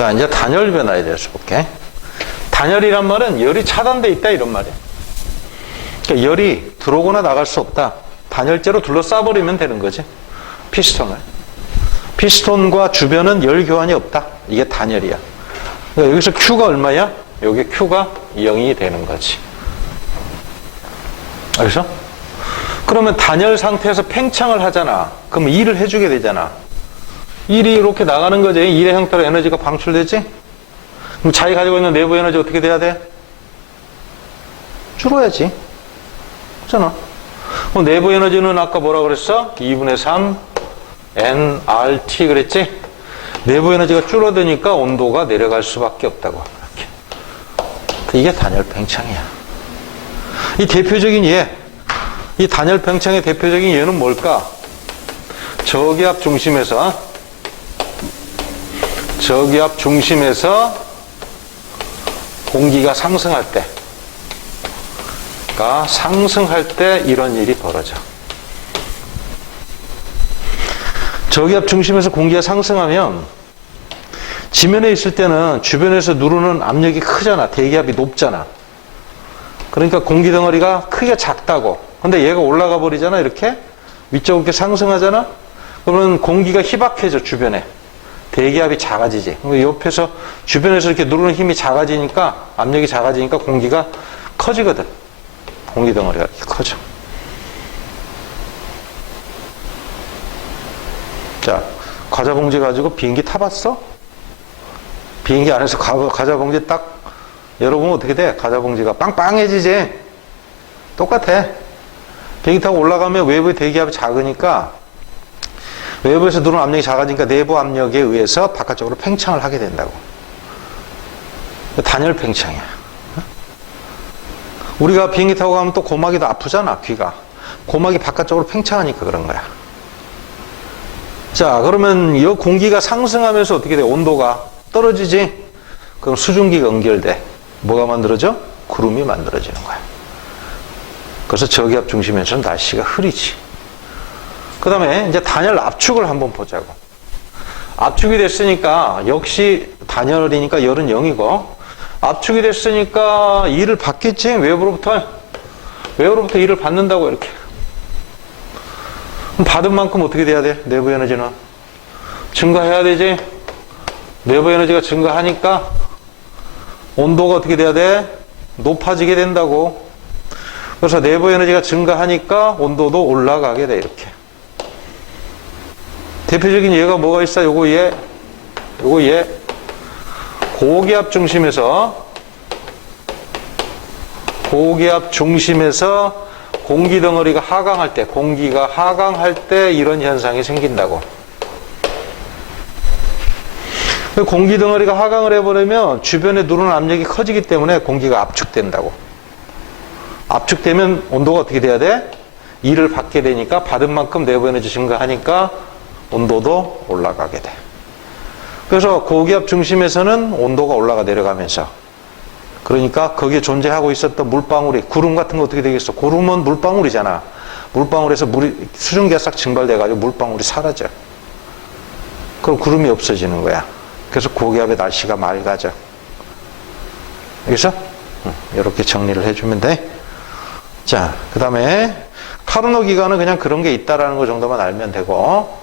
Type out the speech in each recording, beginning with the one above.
자, 이제 단열 변화에 대해서 볼게. 단열이란 말은 열이 차단돼 있다 이런 말이야. 그러니까 열이 들어오거나 나갈 수 없다. 단열재로 둘러싸버리면 되는 거지. 피스톤을. 피스톤과 주변은 열 교환이 없다. 이게 단열이야. 그러니까 여기서 Q가 얼마야? 여기 Q가 0이 되는 거지. 알겠어? 그러면 단열 상태에서 팽창을 하잖아. 그럼 1을 해주게 되잖아. 1이 이렇게 나가는 거지. 1의 형태로 에너지가 방출되지? 그럼 자기 가지고 있는 내부 에너지 어떻게 돼야 돼? 줄어야지. 그렇잖아. 그럼 내부 에너지는 아까 뭐라 그랬어? 2분의 3 nRT 그랬지? 내부 에너지가 줄어드니까 온도가 내려갈 수밖에 없다고. 이렇게. 이게 단열 팽창이야. 이 대표적인 예, 이 단열 팽창의 대표적인 예는 뭘까? 저기압 중심에서 공기가 상승할 때, 그러니까 상승할 때 이런 일이 벌어져. 저기압 중심에서 공기가 상승하면 지면에 있을 때는 주변에서 누르는 압력이 크잖아. 대기압이 높잖아. 그러니까 공기 덩어리가 크기가 작다고. 근데 얘가 올라가 버리잖아. 이렇게 위쪽으로 이렇게 상승하잖아. 그러면 공기가 희박해져. 주변에 대기압이 작아지지. 옆에서 주변에서 이렇게 누르는 힘이 작아지니까, 압력이 작아지니까 공기가 커지거든. 공기 덩어리가 이렇게 커져. 자, 과자 봉지 가지고 비행기 타봤어? 비행기 안에서 과자 봉지 딱 열어보면 어떻게 돼? 과자 봉지가 빵빵해지지? 똑같아. 비행기 타고 올라가면 외부의 대기압이 작으니까, 외부에서 들어오는 압력이 작아지니까 내부 압력에 의해서 바깥쪽으로 팽창을 하게 된다고. 단열 팽창이야. 우리가 비행기 타고 가면 또 고막이 더 아프잖아, 귀가. 고막이 바깥쪽으로 팽창하니까 그런 거야. 자, 그러면 이 공기가 상승하면서 어떻게 돼? 온도가 떨어지지? 그럼 수증기가 연결돼. 뭐가 만들어져? 구름이 만들어지는 거야. 그래서 저기압 중심에서는 날씨가 흐리지. 그 다음에 이제 단열 압축을 한번 보자고. 압축이 됐으니까 역시 단열이니까 열은 0이고, 압축이 됐으니까 2를 받겠지? 외부로부터 2를 받는다고 이렇게. 그럼 받은 만큼 어떻게 돼야 돼? 내부 에너지는 증가해야 되지? 내부 에너지가 증가하니까 온도가 어떻게 돼야 돼? 높아지게 된다고. 그래서 내부 에너지가 증가하니까 온도도 올라가게 돼. 이렇게. 대표적인 예가 뭐가 있어? 요거 얘. 고기압 중심에서 공기 덩어리가 하강할 때, 공기가 하강할 때 이런 현상이 생긴다고. 공기 덩어리가 하강을 해버리면 주변에 누르는 압력이 커지기 때문에 공기가 압축된다고. 압축되면 온도가 어떻게 돼야 돼? 2를 받게 되니까 받은 만큼 내부 에너지 증가하니까 온도도 올라가게 돼. 그래서 고기압 중심에서는 온도가 올라가 내려가면서, 그러니까 거기에 존재하고 있었던 물방울이, 구름 같은 거 어떻게 되겠어? 구름은 물방울이잖아. 물방울에서 수증기가 싹 증발돼가지고 물방울이 사라져. 그럼 구름이 없어지는 거야. 그래서 고기압의 날씨가 맑아져. 알겠어? 이렇게 정리를 해주면 돼. 자, 그 다음에 카르노 기관은 그냥 그런 게 있다라는 거 정도만 알면 되고,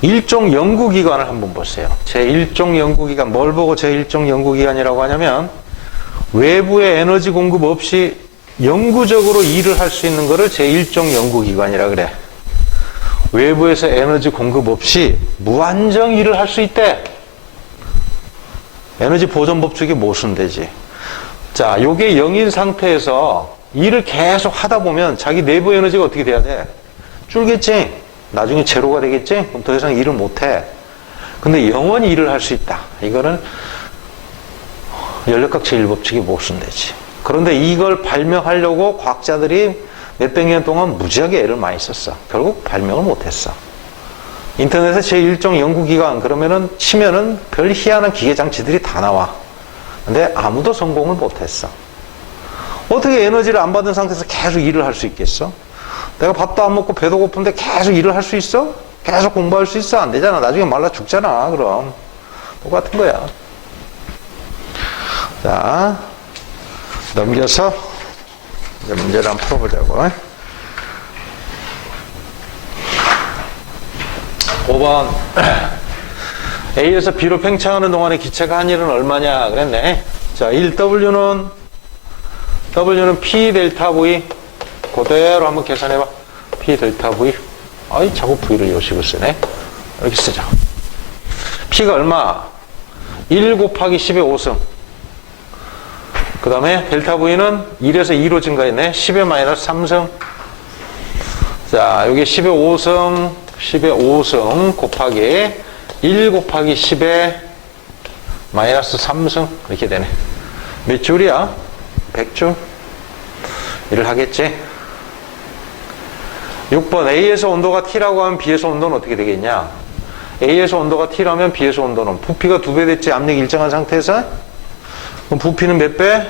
일종 연구기관을 한번 보세요. 제1종 연구기관, 뭘 보고 제1종 연구기관이라고 하냐면, 외부의 에너지 공급 없이 영구적으로 일을 할 수 있는 거를 제1종 연구기관이라 그래. 외부에서 에너지 공급 없이 무한정 일을 할 수 있대. 에너지 보존 법칙이 모순되지. 자, 요게 0인 상태에서 일을 계속 하다 보면 자기 내부 에너지가 어떻게 돼야 돼? 줄겠지? 나중에 제로가 되겠지? 그럼 더 이상 일을 못해. 근데 영원히 일을 할 수 있다. 이거는 연력학 제1법칙이 모순되지. 그런데 이걸 발명하려고 과학자들이 몇백 년 동안 무지하게 애를 많이 썼어. 결국 발명을 못했어. 인터넷에 제1종 연구기관 그러면은 치면은 별 희한한 기계장치들이 다 나와. 근데 아무도 성공을 못했어. 어떻게 에너지를 안 받은 상태에서 계속 일을 할 수 있겠어? 내가 밥도 안 먹고 배도 고픈데 계속 일을 할 수 있어? 계속 공부할 수 있어? 안 되잖아. 나중에 말라 죽잖아. 그럼 똑같은 거야. 자, 넘겨서 이제 문제를 한번 풀어보자고. 5번. A에서 B로 팽창하는 동안에 기체가 한 일은 얼마냐 그랬네. 자, 1W는 P 델타 V 그대로 한번 계산해봐. P 델타 V. 아이, 자꾸 V를 요식을 쓰네. 이렇게 쓰자. P가 얼마? 1 곱하기 10의 5승. 그 다음에 델타 V는 1에서 2로 증가했네. 10의 마이너스 3승. 자, 여기 10의 5승 곱하기 1 곱하기 10의 마이너스 3승. 이렇게 되네. 몇 줄이야? 100줄. 일을 하겠지. 6번. A에서 온도가 T라고 하면 B에서 온도는 어떻게 되겠냐? A에서 온도가 T라면 B에서 온도는 부피가 2배 됐지. 압력이 일정한 상태에서. 그럼 부피는 몇 배?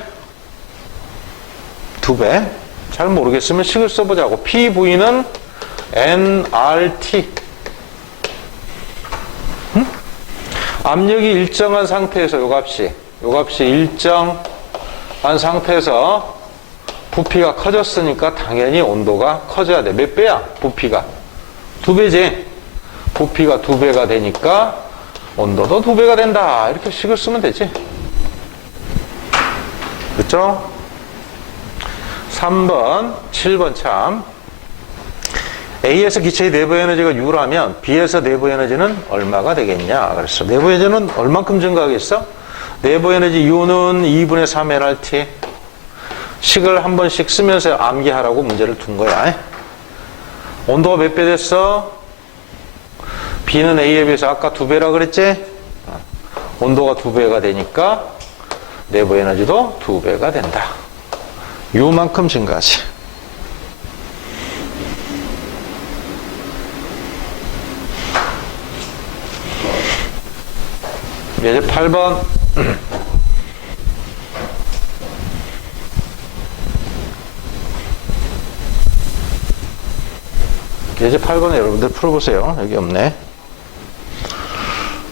2배. 잘 모르겠으면 식을 써보자고. PV는 nRT. 응? 압력이 일정한 상태에서 요 값이 일정한 상태에서 부피가 커졌으니까 당연히 온도가 커져야 돼. 몇 배야? 부피가 2배지. 부피가 2배가 되니까 온도도 2배가 된다. 이렇게 식을 쓰면 되지. 그렇죠? 3번, 7번 참. A에서 기체의 내부 에너지가 U라면 B에서 내부 에너지는 얼마가 되겠냐? 그래서 내부 에너지는 얼만큼 증가하겠어? 내부 에너지 U는 2분의 3 nRT. 식을 한 번씩 쓰면서 암기하라고 문제를 둔 거야. 온도가 몇 배 됐어? B는 A에 비해서 아까 2배라 그랬지? 온도가 2배가 되니까 내부 에너지도 2배가 된다. U만큼 증가하지. 이제 8번. 이제 8번에 여러분들 풀어보세요. 여기 없네.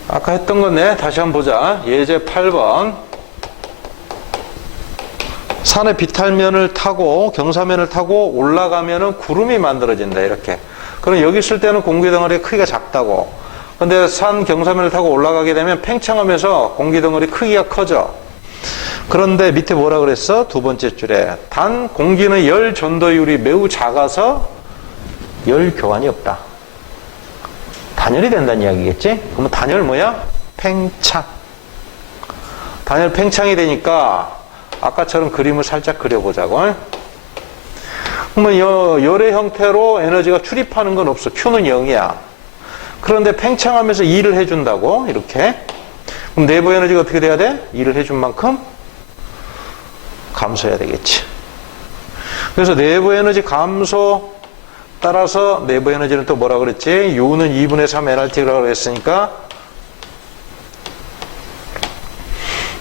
아까 했던 건데 다시 한번 보자. 예제 8번. 산의 비탈면을 타고 경사면을 타고 올라가면은 구름이 만들어진다. 이렇게. 그럼 여기 있을 때는 공기 덩어리의 크기가 작다고. 근데 산 경사면을 타고 올라가게 되면 팽창하면서 공기 덩어리 크기가 커져. 그런데 밑에 뭐라 그랬어? 두 번째 줄에. 단 공기는 열 전도율이 매우 작아서 열 교환이 없다. 단열이 된다는 이야기겠지? 그러면 단열 뭐야? 팽창. 단열 팽창이 되니까 아까처럼 그림을 살짝 그려보자고. 그러면 열의 형태로 에너지가 출입하는 건 없어. Q는 0이야. 그런데 팽창하면서 일을 해준다고. 이렇게. 그럼 내부 에너지가 어떻게 돼야 돼? 일을 해준 만큼 감소해야 되겠지. 그래서 내부 에너지 감소 따라서 내부 에너지는 또 뭐라 그랬지? U는 2분의 3 nRT라고 그랬으니까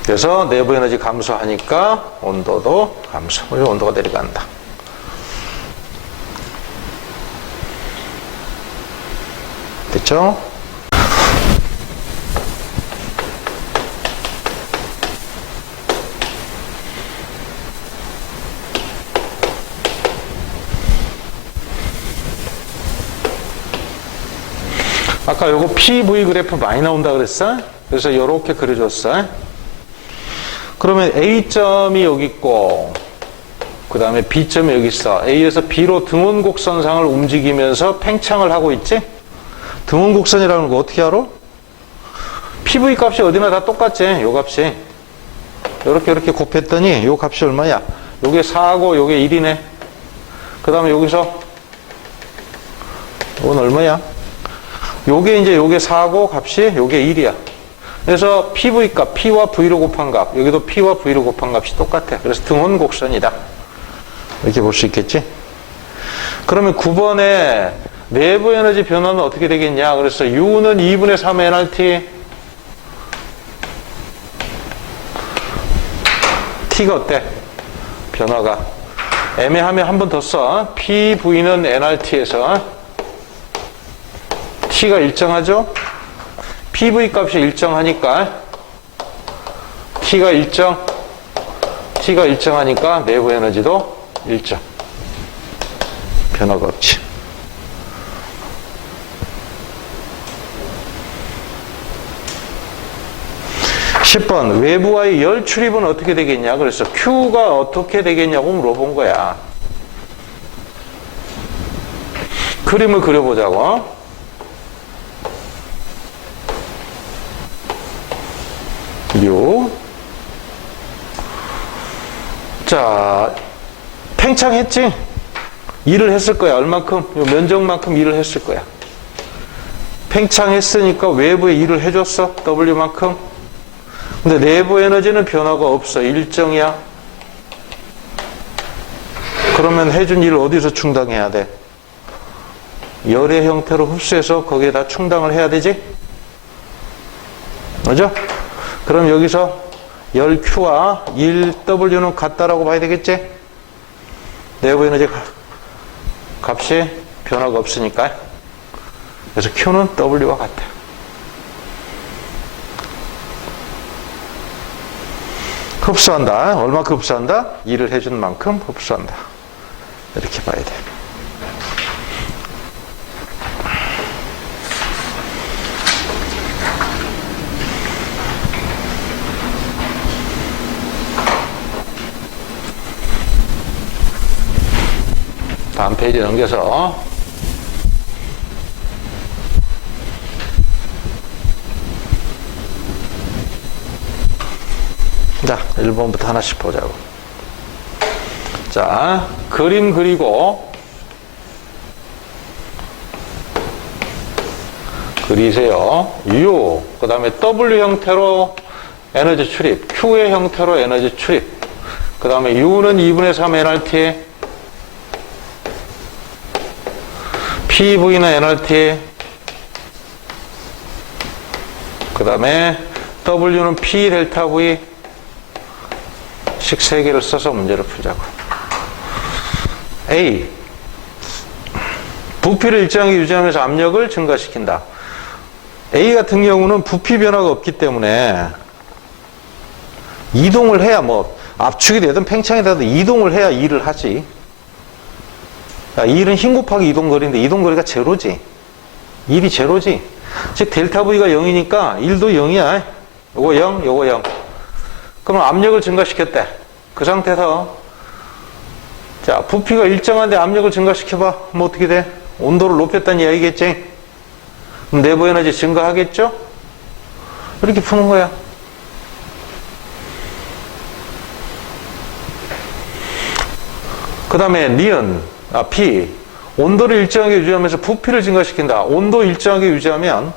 그래서 내부 에너지 감소하니까 온도도 감소. 온도가 내려간다. 됐죠? 아까 요거 PV 그래프 많이 나온다 그랬어? 그래서 요렇게 그려줬어. 그러면 A점이 여기 있고 그 다음에 B점이 여기 있어. A에서 B로 등원곡선상을 움직이면서 팽창을 하고 있지? 등원곡선이라는 거 어떻게 알아? PV 값이 어디나 다 똑같지? 요 값이 요렇게 곱했더니 요 값이 얼마야? 요게 4고 요게 1이네. 그 다음에 여기서 이건 얼마야? 요게 4고 값이 요게 1이야. 그래서 PV 값, P와 V로 곱한 값, 여기도 P와 V로 곱한 값이 똑같아. 그래서 등원 곡선이다. 이렇게 볼 수 있겠지? 그러면 9번에 내부 에너지 변화는 어떻게 되겠냐? 그래서 U는 2분의 3 nRT. T가 어때? 변화가. 애매하면 한 번 더 써. PV는 nRT에서 T가 일정하죠? PV 값이 일정하니까 T가 일정하니까 내부 에너지도 일정. 변화가 없지. (10번) 외부와의 열 출입은 어떻게 되겠냐? 그래서 Q가 어떻게 되겠냐고 물어본 거야. 그림을 그려보자고. 자, 팽창했지? 일을 했을 거야. 얼만큼? 요 면적만큼 일을 했을 거야. 팽창했으니까 외부에 일을 해줬어. W만큼. 근데 내부 에너지는 변화가 없어. 일정이야. 그러면 해준 일을 어디서 충당해야 돼? 열의 형태로 흡수해서 거기에다 충당을 해야 되지? 그죠? 그럼 여기서 열 Q와 1W는 같다라고 봐야 되겠지? 내부 에너지 값이 변화가 없으니까. 그래서 Q는 W와 같아. 흡수한다. 얼마큼 흡수한다? 일을 해준 만큼 흡수한다. 이렇게 봐야 돼. 다음 페이지 넘겨서 자, 1번부터 하나씩 보자고. 자, 그림 그리고 그리세요. U, 그 다음에 W 형태로 에너지 출입, Q의 형태로 에너지 출입, 그 다음에 U는 2분의 3 nRT, PV는 nRT, 그 다음에 W는 P 델타 V, 식 3개를 써서 문제를 풀자고. A. 부피를 일정하게 유지하면서 압력을 증가시킨다. A 같은 경우는 부피 변화가 없기 때문에 이동을 해야 뭐 압축이 되든 팽창이 되든 이동을 해야 일을 하지. 일은 힘 곱하기 이동거리인데 이동거리가 제로지. 일이 제로지. 즉 델타 V가 0이니까 1도 0이야. 요거 0, 요거 0. 그러면 압력을 증가시켰대. 그 상태에서 자, 부피가 일정한데 압력을 증가시켜봐. 뭐 어떻게 돼? 온도를 높였다는 이야기겠지? 그럼 내부 에너지 증가하겠죠? 이렇게 푸는 거야. 그 다음에 P. 온도를 일정하게 유지하면서 부피를 증가시킨다. 온도 일정하게 유지하면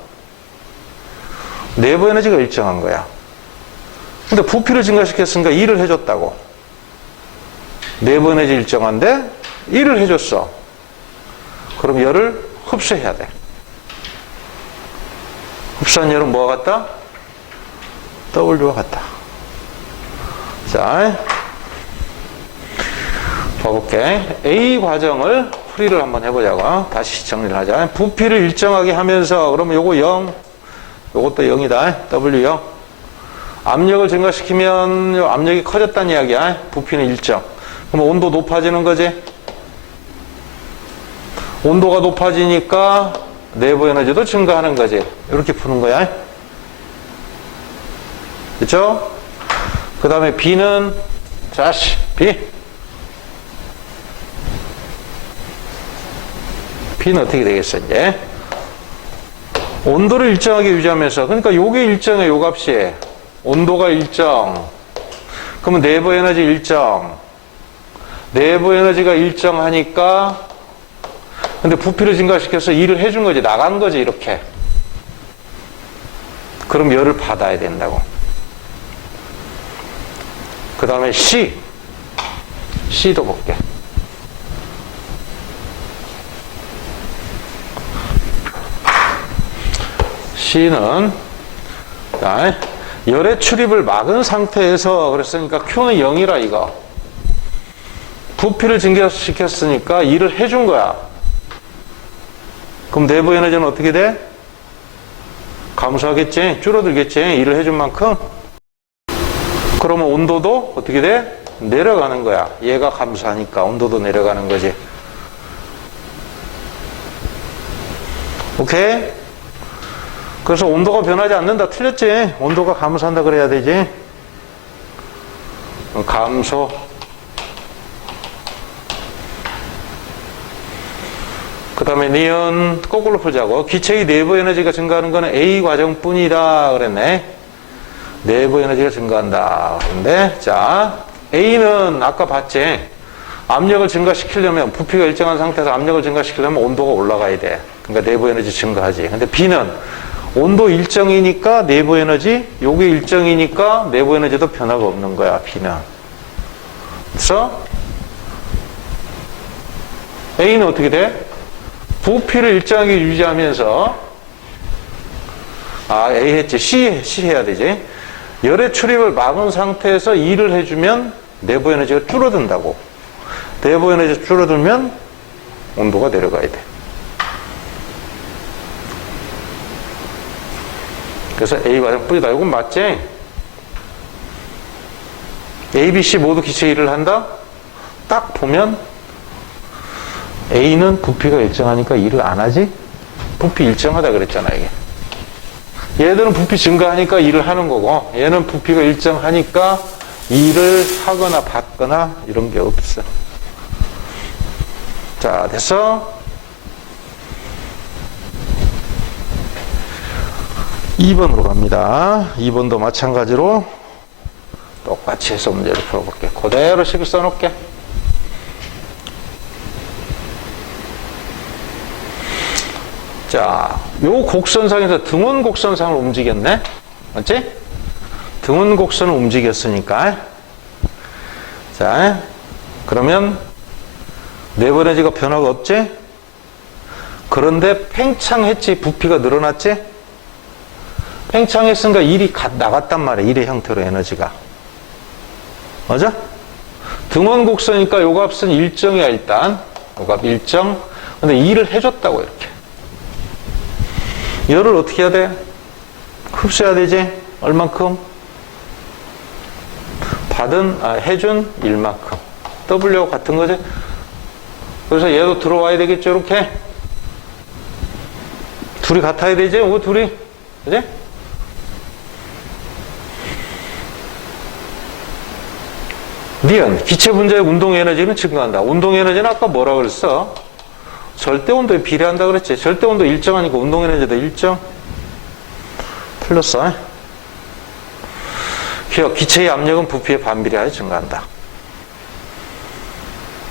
내부 에너지가 일정한 거야. 근데 부피를 증가시켰으니까 일을 해줬다고. 내부 에너지 일정한데 일을 해줬어. 그럼 열을 흡수해야 돼. 흡수한 열은 뭐와 같다? W와 같다. 자, 봐볼게. A 과정을 풀이를 한번 해보자고. 다시 정리를 하자. 부피를 일정하게 하면서 그러면 요거 0, 요것도 0이다. W 0. 압력을 증가시키면 압력이 커졌다는 이야기야. 부피는 일정. 그럼 온도 높아지는 거지. 온도가 높아지니까 내부 에너지도 증가하는 거지. 이렇게 푸는 거야. 그렇죠? 그 다음에 B는 자시 B는 어떻게 되겠어 이제? 온도를 일정하게 유지하면서, 그러니까 요게 일정해. 요 값이 온도가 일정. 그러면 내부 에너지 일정. 내부 에너지가 일정하니까, 근데 부피를 증가시켜서 일을 해준 거지. 나간 거지 이렇게. 그럼 열을 받아야 된다고. 그 다음에 C도 볼게. C는 열의 출입을 막은 상태에서 그랬으니까 Q는 0이라 이거. 부피를 증가시켰으니까 일을 해준 거야. 그럼 내부 에너지는 어떻게 돼? 감소하겠지? 줄어들겠지? 일을 해준 만큼. 그러면 온도도 어떻게 돼? 내려가는 거야. 얘가 감소하니까 온도도 내려가는 거지. 오케이? 그래서 온도가 변하지 않는다. 틀렸지? 온도가 감소한다 그래야 되지. 감소. 그 다음에 니은 거꾸로 풀자고. 기체의 내부 에너지가 증가하는 거는 A 과정뿐이다 그랬네. 내부 에너지가 증가한다. 근데 자, A는 아까 봤지? 압력을 증가시키려면, 부피가 일정한 상태에서 압력을 증가시키려면 온도가 올라가야 돼. 그러니까 내부 에너지 증가하지. 근데 B는 온도 일정이니까 내부 에너지, 요게 일정이니까 내부 에너지도 변화가 없는 거야, B는. 그래서 A는 어떻게 돼? 부피를 일정하게 유지하면서, A 했지. C 해야 되지. 열의 출입을 막은 상태에서 E를 해주면 내부 에너지가 줄어든다고. 내부 에너지가 줄어들면 온도가 내려가야 돼. 그래서 A 과정뿐이다. 이건 맞지? A, B, C 모두 기체 일을 한다? 딱 보면 A는 부피가 일정하니까 일을 안 하지? 부피 일정하다 그랬잖아, 이게. 얘들은 부피 증가하니까 일을 하는 거고, 얘는 부피가 일정하니까 일을 하거나 받거나 이런 게 없어. 자, 됐어? 2번으로 갑니다. 2번도 마찬가지로 똑같이 해서 문제를 풀어볼게. 그대로 식을 써놓을게. 자, 요 곡선상에서 등원 곡선상을 움직였네? 맞지? 등원 곡선을 움직였으니까. 자, 그러면 내부 에너지가 변화가 없지? 그런데 팽창했지? 부피가 늘어났지? 팽창했으니까 일이 나갔단 말이야. 일의 형태로 에너지가. 맞아? 등원 곡선이니까 요 값은 일정이야, 일단. 요 값 일정. 근데 일을 해줬다고, 이렇게. 열을 어떻게 해야 돼? 흡수해야 되지? 얼만큼? 해준 일만큼. W하고 같은 거지? 그래서 얘도 들어와야 되겠죠, 이렇게? 둘이 같아야 되지? 둘이. 그지? 니은, 기체 분자의 운동 에너지는 증가한다. 운동 에너지는 아까 뭐라 그랬어? 절대 온도에 비례한다 그랬지. 절대 온도 일정하니까 운동 에너지도 일정. 틀렸어. 기억, 기체의 압력은 부피에 반비례하여 증가한다.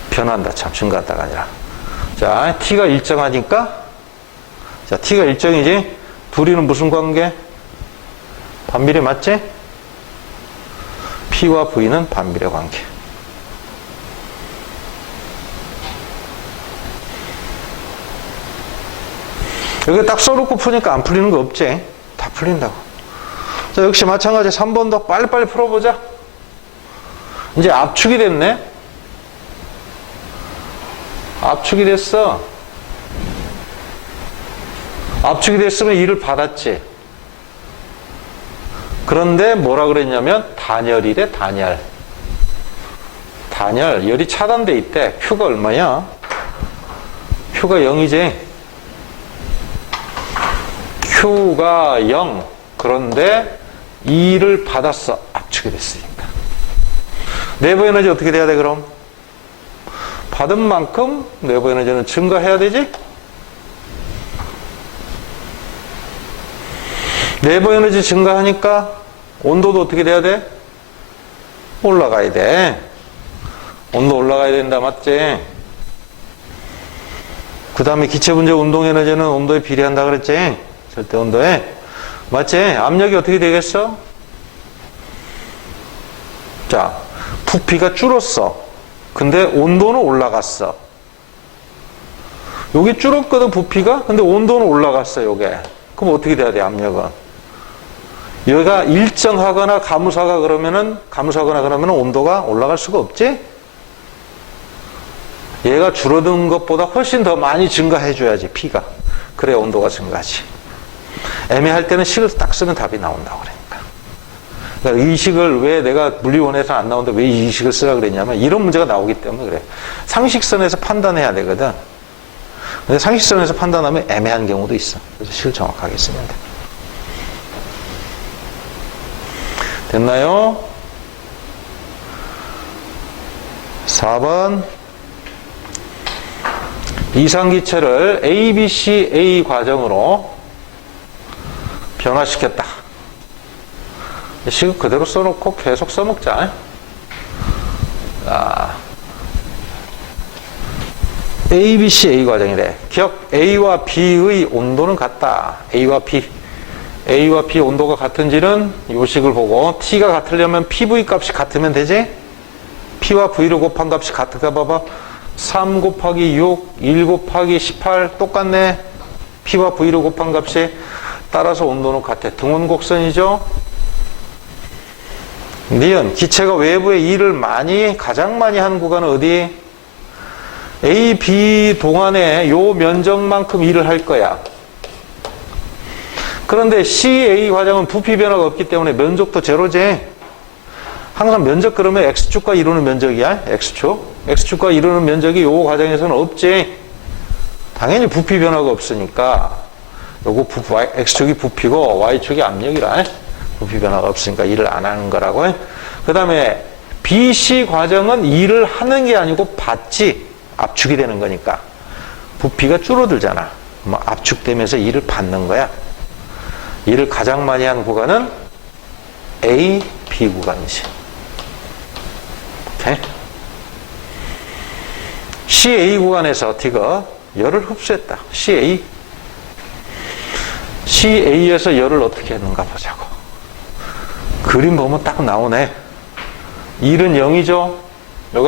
변한다, 참. 증가한다가 아니라. 자, T가 일정하니까, 자, T가 일정이지? 둘이는 무슨 관계? 반비례 맞지? P와 V는 반비례 관계. 여기 딱 써놓고 푸니까 안 풀리는 거 없지? 다 풀린다고. 자, 역시 마찬가지 3번 더 빨리빨리 풀어보자. 이제 압축이 됐네? 압축이 됐어. 압축이 됐으면 일을 받았지. 그런데 뭐라 그랬냐면 단열이래, 단열. 단열, 열이 차단돼 있대. Q가 얼마야? Q가 0이지. Q가 0. 그런데 E를 받았어. 압축이 됐으니까. 내부 에너지 어떻게 돼야 돼, 그럼? 받은 만큼 내부 에너지는 증가해야 되지? 내부 에너지 증가하니까 온도도 어떻게 돼야 돼? 올라가야 돼. 온도 올라가야 된다, 맞지? 그 다음에 기체 분자 운동 에너지는 온도에 비례한다 그랬지? 절대 온도에. 맞지? 압력이 어떻게 되겠어? 자, 부피가 줄었어. 근데 온도는 올라갔어. 요게 줄었거든, 부피가? 근데 온도는 올라갔어, 요게. 그럼 어떻게 돼야 돼, 압력은? 여기가 일정하거나 감소하거나 그러면은 온도가 올라갈 수가 없지? 얘가 줄어든 것보다 훨씬 더 많이 증가해줘야지, P가. 그래야 온도가 증가하지. 애매할 때는 식을 딱 쓰면 답이 나온다고 그러니까. 그러니까 이 식을 왜 내가 물리원에서 안 나오는데 왜 이 식을 쓰라 그랬냐면 이런 문제가 나오기 때문에 그래. 상식선에서 판단해야 되거든. 근데 상식선에서 판단하면 애매한 경우도 있어. 그래서 식을 정확하게 쓰면 돼. 됐나요? 4번. 이상기체를 A, B, C, A 과정으로 변화시켰다. 식을 그대로 써놓고 계속 써먹자. 자, A, B, C, A 과정이래. 기억, A와 B의 온도는 같다. A와 B. A와 B 온도가 같은지는 요 식을 보고 T가 같으려면 PV 값이 같으면 되지? P와 V를 곱한 값이 같을까 봐봐. 3 곱하기 6, 1 곱하기 18 똑같네. P와 V를 곱한 값이. 따라서 온도는 같아. 등원 곡선이죠. 니은 기체가 외부에 일을 가장 많이 하는 구간은 어디? A, B 동안에 요 면적만큼 일을 할 거야. 그런데 C, A 과정은 부피 변화가 없기 때문에 면적도 제로지. 항상 면적 그러면 X축과 이루는 면적이야. X축. X축과 이루는 면적이 요 과정에서는 없지. 당연히 부피 변화가 없으니까 요거 X축이 부피고 Y축이 압력이라. 부피 변화가 없으니까 일을 안 하는 거라고. 그 다음에 B, C 과정은 일을 하는 게 아니고 받지. 압축이 되는 거니까. 부피가 줄어들잖아. 압축되면서 일을 받는 거야. 일을 가장 많이 하는 구간은 A, B 구간이지. 오케이? CA 구간에서 T가 열을 흡수했다. CA에서 열을 어떻게 했는가 보자고. 그림 보면 딱 나오네. 1은 0이죠. 요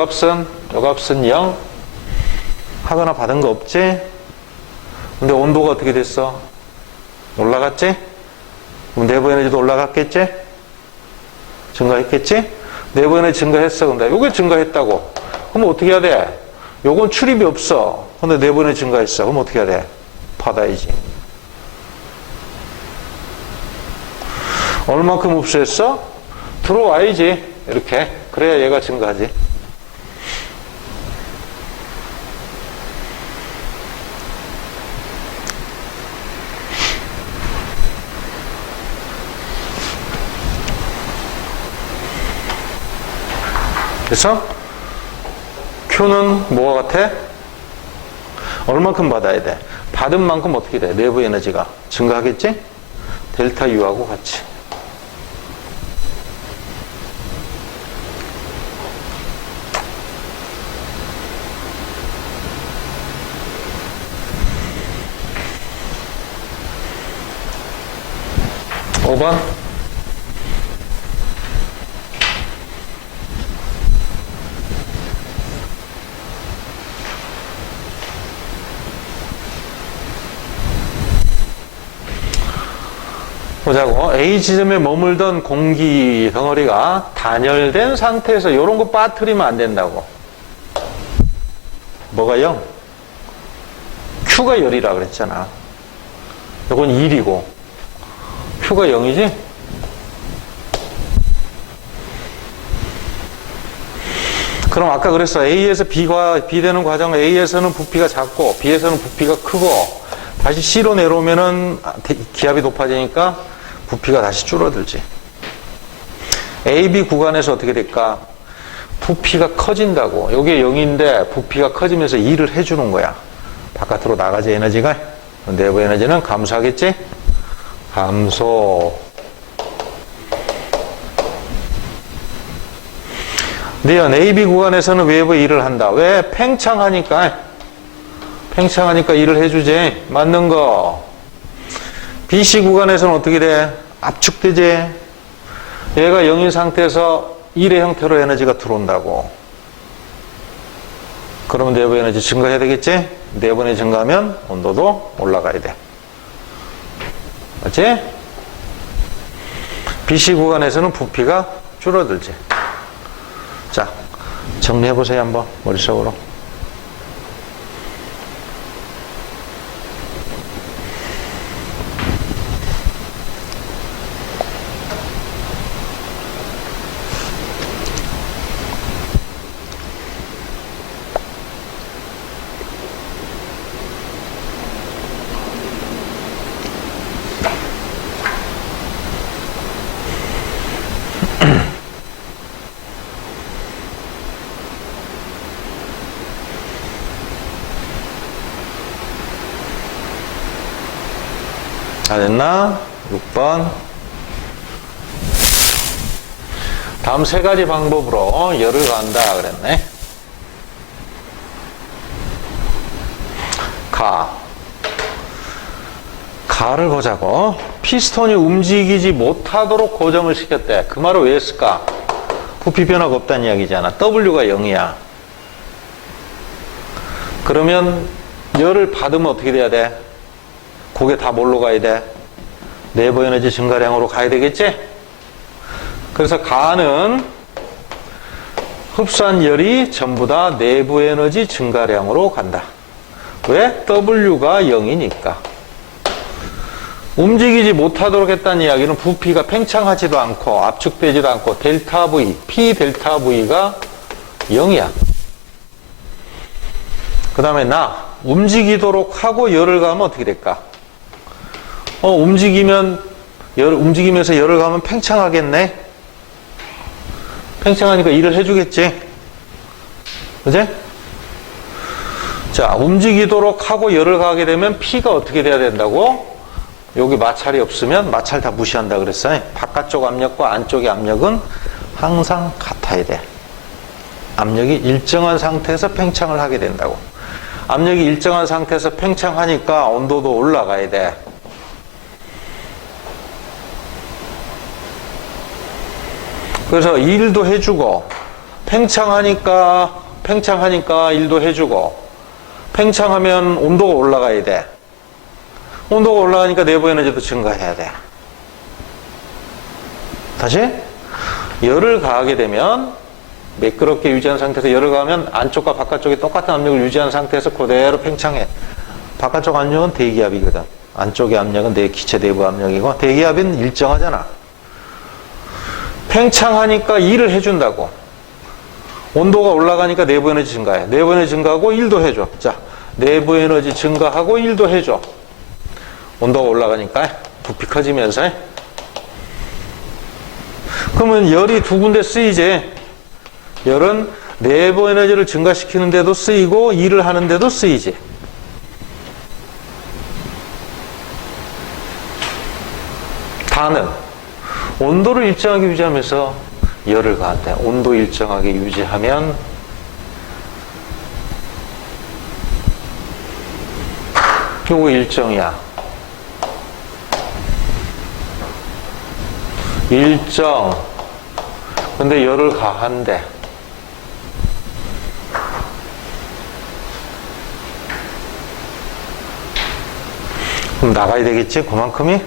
값은 0. 하거나 받은 거 없지? 근데 온도가 어떻게 됐어? 올라갔지? 그럼 내부 에너지도 올라갔겠지? 증가했겠지? 내부 에너지 증가했어. 근데 요게 증가했다고. 그럼 어떻게 해야 돼? 요건 출입이 없어. 근데 내부 에너지 증가했어. 그럼 어떻게 해야 돼? 받아야지. 얼마큼 흡수했어? 들어와야지. 이렇게. 그래야 얘가 증가하지. 그래서 Q는 뭐가 같아? 얼만큼 받아야 돼? 받은 만큼 어떻게 돼? 내부 에너지가 증가하겠지? 델타 U하고 같이. (5번) 보자고. A 지점에 머물던 공기 덩어리가 단열된 상태에서 이런 거 빠뜨리면 안 된다고. 뭐가 0? Q가 열이라 그랬잖아. 이건 1이고 Q가 0이지? 그럼 아까 그랬어. A에서 B 되는 과정, A에서는 부피가 작고 B에서는 부피가 크고 다시 C로 내려오면은 기압이 높아지니까 부피가 다시 줄어들지. AB 구간에서 어떻게 될까? 부피가 커진다고. 이게 0인데 부피가 커지면서 일을 해주는 거야. 바깥으로 나가지 에너지가. 내부 에너지는 감소하겠지? 감소. 니은 AB 구간에서는 외부 일을 한다. 왜? 팽창하니까 일을 해주지. 맞는 거. BC 구간에서는 어떻게 돼? 압축되지. 얘가 0인 상태에서 1의 형태로 에너지가 들어온다고. 그러면 내부 에너지 증가해야 되겠지? 내부 에너지 증가하면 온도도 올라가야 돼. 맞지? BC 구간에서는 부피가 줄어들지. 자, 정리해보세요. 한번 머릿속으로. 다 됐나? 6번. 다음 세 가지 방법으로 열을 가한다 그랬네. 가를 보자고. 피스톤이 움직이지 못하도록 고정을 시켰대. 그 말을 왜 했을까? 부피 변화가 없다는 이야기잖아. W가 0이야. 그러면 열을 받으면 어떻게 돼야 돼? 그게 다 뭘로 가야 돼? 내부 에너지 증가량으로 가야 되겠지? 그래서 가는 흡수한 열이 전부 다 내부 에너지 증가량으로 간다. 왜? W가 0이니까. 움직이지 못하도록 했다는 이야기는 부피가 팽창하지도 않고 압축되지도 않고 델타 V, P 델타 V가 0이야. 그 다음에 움직이도록 하고 열을 가하면 어떻게 될까? 움직이면서 열을 가하면 팽창하겠네? 팽창하니까 일을 해주겠지? 그지? 자, 움직이도록 하고 열을 가하게 되면 P가 어떻게 돼야 된다고? 여기 마찰이 없으면 마찰 다 무시한다 그랬어요. 바깥쪽 압력과 안쪽의 압력은 항상 같아야 돼. 압력이 일정한 상태에서 팽창을 하게 된다고. 압력이 일정한 상태에서 팽창하니까 온도도 올라가야 돼. 그래서 일도 해주고 팽창하니까 일도 해주고 팽창하면 온도가 올라가야 돼. 온도가 올라가니까 내부 에너지도 증가해야 돼. 다시 열을 가하게 되면 매끄럽게 유지한 상태에서 열을 가하면 안쪽과 바깥쪽이 똑같은 압력을 유지한 상태에서 그대로 팽창해. 바깥쪽 압력은 대기압이거든. 안쪽의 압력은 내 기체 내부 압력이고 대기압은 일정하잖아. 팽창하니까 일을 해준다고. 온도가 올라가니까 내부 에너지 증가해. 내부 에너지 증가하고 일도 해줘. 자, 내부 에너지 증가하고 일도 해줘. 온도가 올라가니까 부피 커지면서. 그러면 열이 두 군데 쓰이지. 열은 내부 에너지를 증가시키는 데도 쓰이고 일을 하는 데도 쓰이지. 다는 온도를 일정하게 유지하면서 열을 가한다. 온도 일정하게 유지하면 요거 일정이야. 일정. 근데 열을 가한대. 그럼 나가야 되겠지? 그만큼이?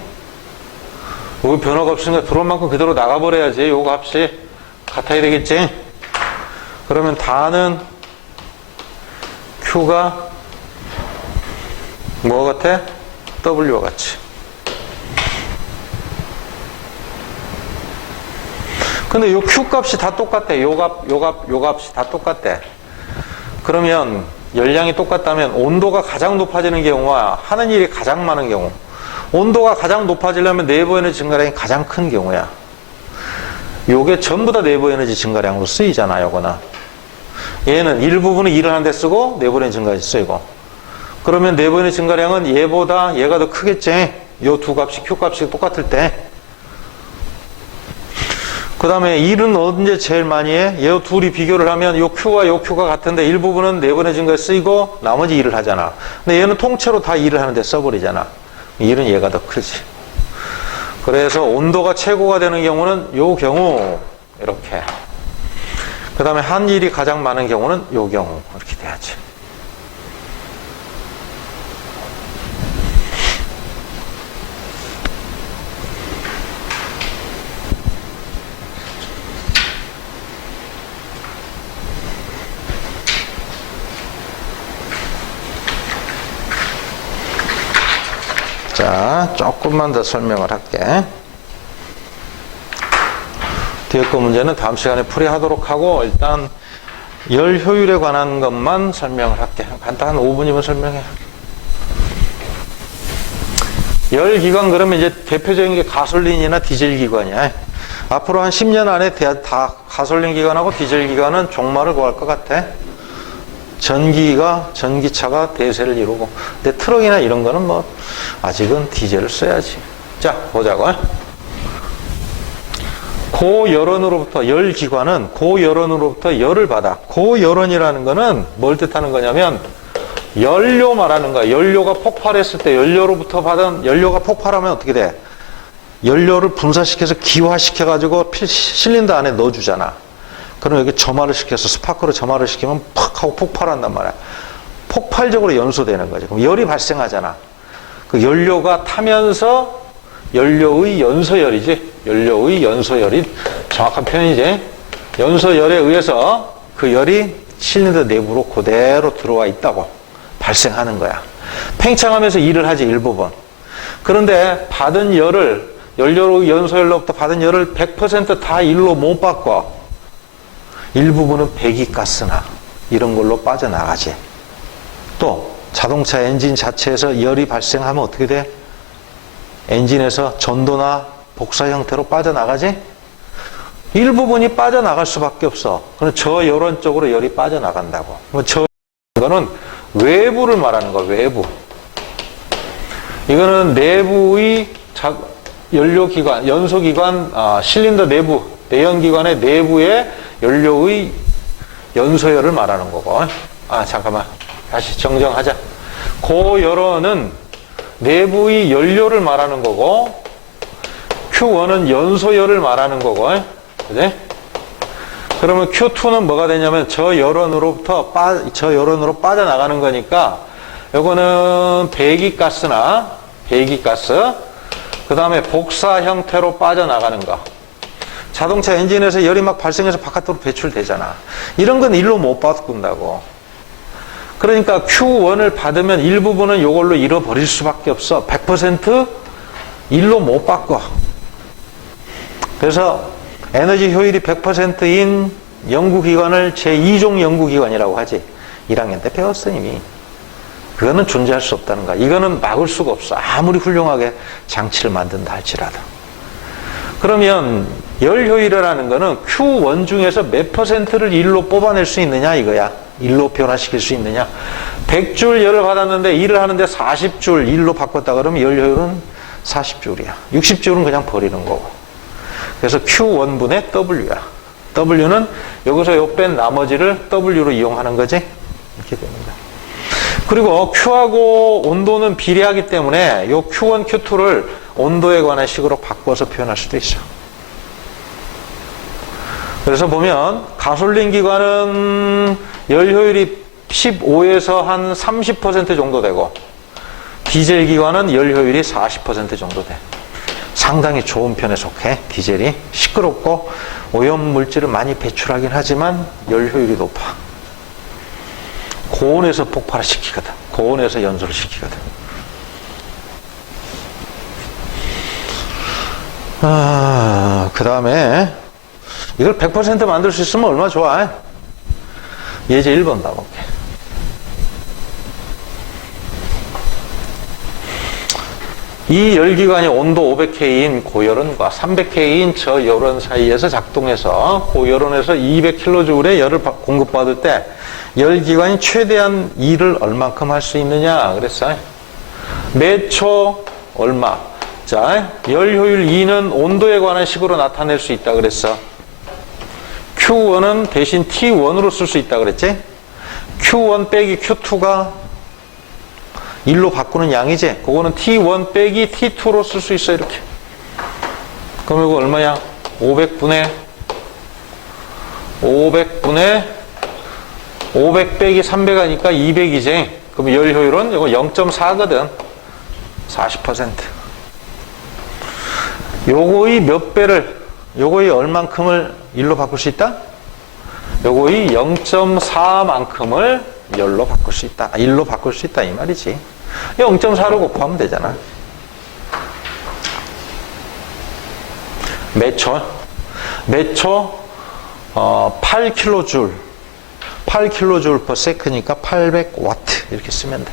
여기 변화가 없으니까 들어온 만큼 그대로 나가버려야지. 요거 값이 같아야 되겠지? 그러면 다는 Q가 뭐가 같아? W와 같이. 근데 요 Q 값이 다 똑같대. 요 값이 다 똑같대. 그러면 열량이 똑같다면 온도가 가장 높아지는 경우와 하는 일이 가장 많은 경우. 온도가 가장 높아지려면 내부 에너지 증가량이 가장 큰 경우야. 요게 전부 다 내부 에너지 증가량으로 쓰이잖아, 요거는. 얘는 일부분은 일을 하는 데 쓰고 내부 에너지 증가에 쓰이고. 그러면 내부 에너지 증가량은 얘보다 얘가 더 크겠지. 요 두 값이 Q 값이 똑같을 때. 그 다음에 일은 언제 제일 많이 해? 얘 둘이 비교를 하면 요 Q와 요 Q가 같은데 일부분은 내부 에너지 증가에 쓰이고 나머지 일을 하잖아. 근데 얘는 통째로 다 일을 하는데 써버리잖아. 일은 얘가 더 크지. 그래서 온도가 최고가 되는 경우는 요 경우 이렇게. 그 다음에 한 일이 가장 많은 경우는 요 경우 이렇게 돼야지. 자, 조금만 더 설명을 할게. 뒤에 거 문제는 다음 시간에 풀이하도록 하고 일단 열 효율에 관한 것만 설명을 할게. 간단한 5분이면 설명해. 열 기관 그러면 이제 대표적인 게 가솔린이나 디젤 기관이야. 앞으로 한 10년 안에 다 가솔린 기관하고 디젤 기관은 종말을 구할 것 같아. 전기차가 대세를 이루고. 근데 트럭이나 이런 거는 뭐, 아직은 디젤을 써야지. 자, 보자고. 고열원으로부터, 열기관은 고열원으로부터 열을 받아. 고열원이라는 거는 뭘 뜻하는 거냐면, 연료 말하는 거야. 연료가 폭발했을 때 연료로부터 받은, 연료가 폭발하면 어떻게 돼? 연료를 분사시켜서 기화시켜가지고 실린더 안에 넣어주잖아. 그럼 여기 점화를 시켜서 스파크로 점화를 시키면 팍 하고 폭발한단 말이야. 폭발적으로 연소되는 거지. 그럼 열이 발생하잖아. 그 연료가 타면서 연료의 연소열이지. 연료의 연소열이 정확한 표현이지. 연소열에 의해서 그 열이 실린더 내부로 그대로 들어와 있다고 발생하는 거야. 팽창하면서 일을 하지, 일부분. 그런데 받은 열을, 연료의 연소열로부터 받은 열을 100% 다 일로 못 바꿔. 일부분은 배기가스나 이런 걸로 빠져나가지. 또 자동차 엔진 자체에서 열이 발생하면 어떻게 돼? 엔진에서 전도나 복사 형태로 빠져나가지? 일부분이 빠져나갈 수밖에 없어. 그럼 저열원 쪽으로 열이 빠져나간다고. 저 이거는 외부를 말하는 거야. 외부. 이거는 내부의 연료기관, 연소기관, 실린더 내부, 내연기관의 내부의 연료의 연소열을 말하는 거고. 잠깐만. 다시 정정하자. 고열원은 내부의 연료를 말하는 거고, Q1은 연소열을 말하는 거고. 그지? 그러면 Q2는 뭐가 되냐면 저열원으로 빠져나가는 거니까, 요거는 배기가스나, 배기가스, 그 다음에 복사 형태로 빠져나가는 거. 자동차 엔진에서 열이 막 발생해서 바깥으로 배출되잖아. 이런 건 일로 못 바꾼다고. 그러니까 Q1을 받으면 일부분은 이걸로 잃어버릴 수밖에 없어. 100% 일로 못 바꿔. 그래서 에너지 효율이 100%인 연구기관을 제2종 연구기관이라고 하지. 1학년 때 배웠어, 이미. 그거는 존재할 수 없다는 거야. 이거는 막을 수가 없어. 아무리 훌륭하게 장치를 만든다 할지라도. 그러면 열 효율이라는 거는 Q1 중에서 몇 %를 일로 뽑아낼 수 있느냐 이거야. 일로 변화시킬 수 있느냐. 100줄 열을 받았는데 일을 하는데 40줄 일로 바꿨다 그러면 열 효율은 40줄이야. 60줄은 그냥 버리는 거고. 그래서 Q1분의 W야. W는 여기서 요 뺀 나머지를 W로 이용하는 거지. 이렇게 됩니다. 그리고 Q하고 온도는 비례하기 때문에 요 Q1, Q2를 온도에 관한 식으로 바꿔서 표현할 수도 있어. 그래서 보면 가솔린 기관은 열 효율이 15에서 한 30% 정도 되고, 디젤 기관은 열 효율이 40% 정도 돼. 상당히 좋은 편에 속해. 디젤이 시끄럽고 오염물질을 많이 배출하긴 하지만 열 효율이 높아. 고온에서 폭발을 시키거든. 고온에서 연소를 시키거든. 그 다음에 이걸 100% 만들 수 있으면 얼마나 좋아. 예제 1번 봐볼게. 이 열기관이 온도 500K인 고열원과 300K인 저열원 사이에서 작동해서 고열원에서 200kJ의 열을 공급받을 때 열기관이 최대한 일을 얼만큼 할 수 있느냐 그랬어. 몇 초 얼마. 자, 열 효율 2는 온도에 관한 식으로 나타낼 수 있다 그랬어. Q1은 대신 T1으로 쓸 수 있다 그랬지. Q1 빼기 Q2가 1로 바꾸는 양이지. 그거는 T1 빼기 T2로 쓸 수 있어. 이렇게. 그럼 이거 얼마야? 500분의 500 빼기 300 하니까 200이지. 그럼 열 효율은 이거 0.4거든. 40%. 요거의 몇 배를, 요거의 얼만큼을 열로 바꿀 수 있다? 요거의 0.4만큼을 열로 바꿀 수 있다. 일로 바꿀 수 있다 이 말이지. 0.4로 곱하면 되잖아. 몇 초? 몇 초? 8kJ. 8kJ per sec니까 800W 이렇게 쓰면 돼.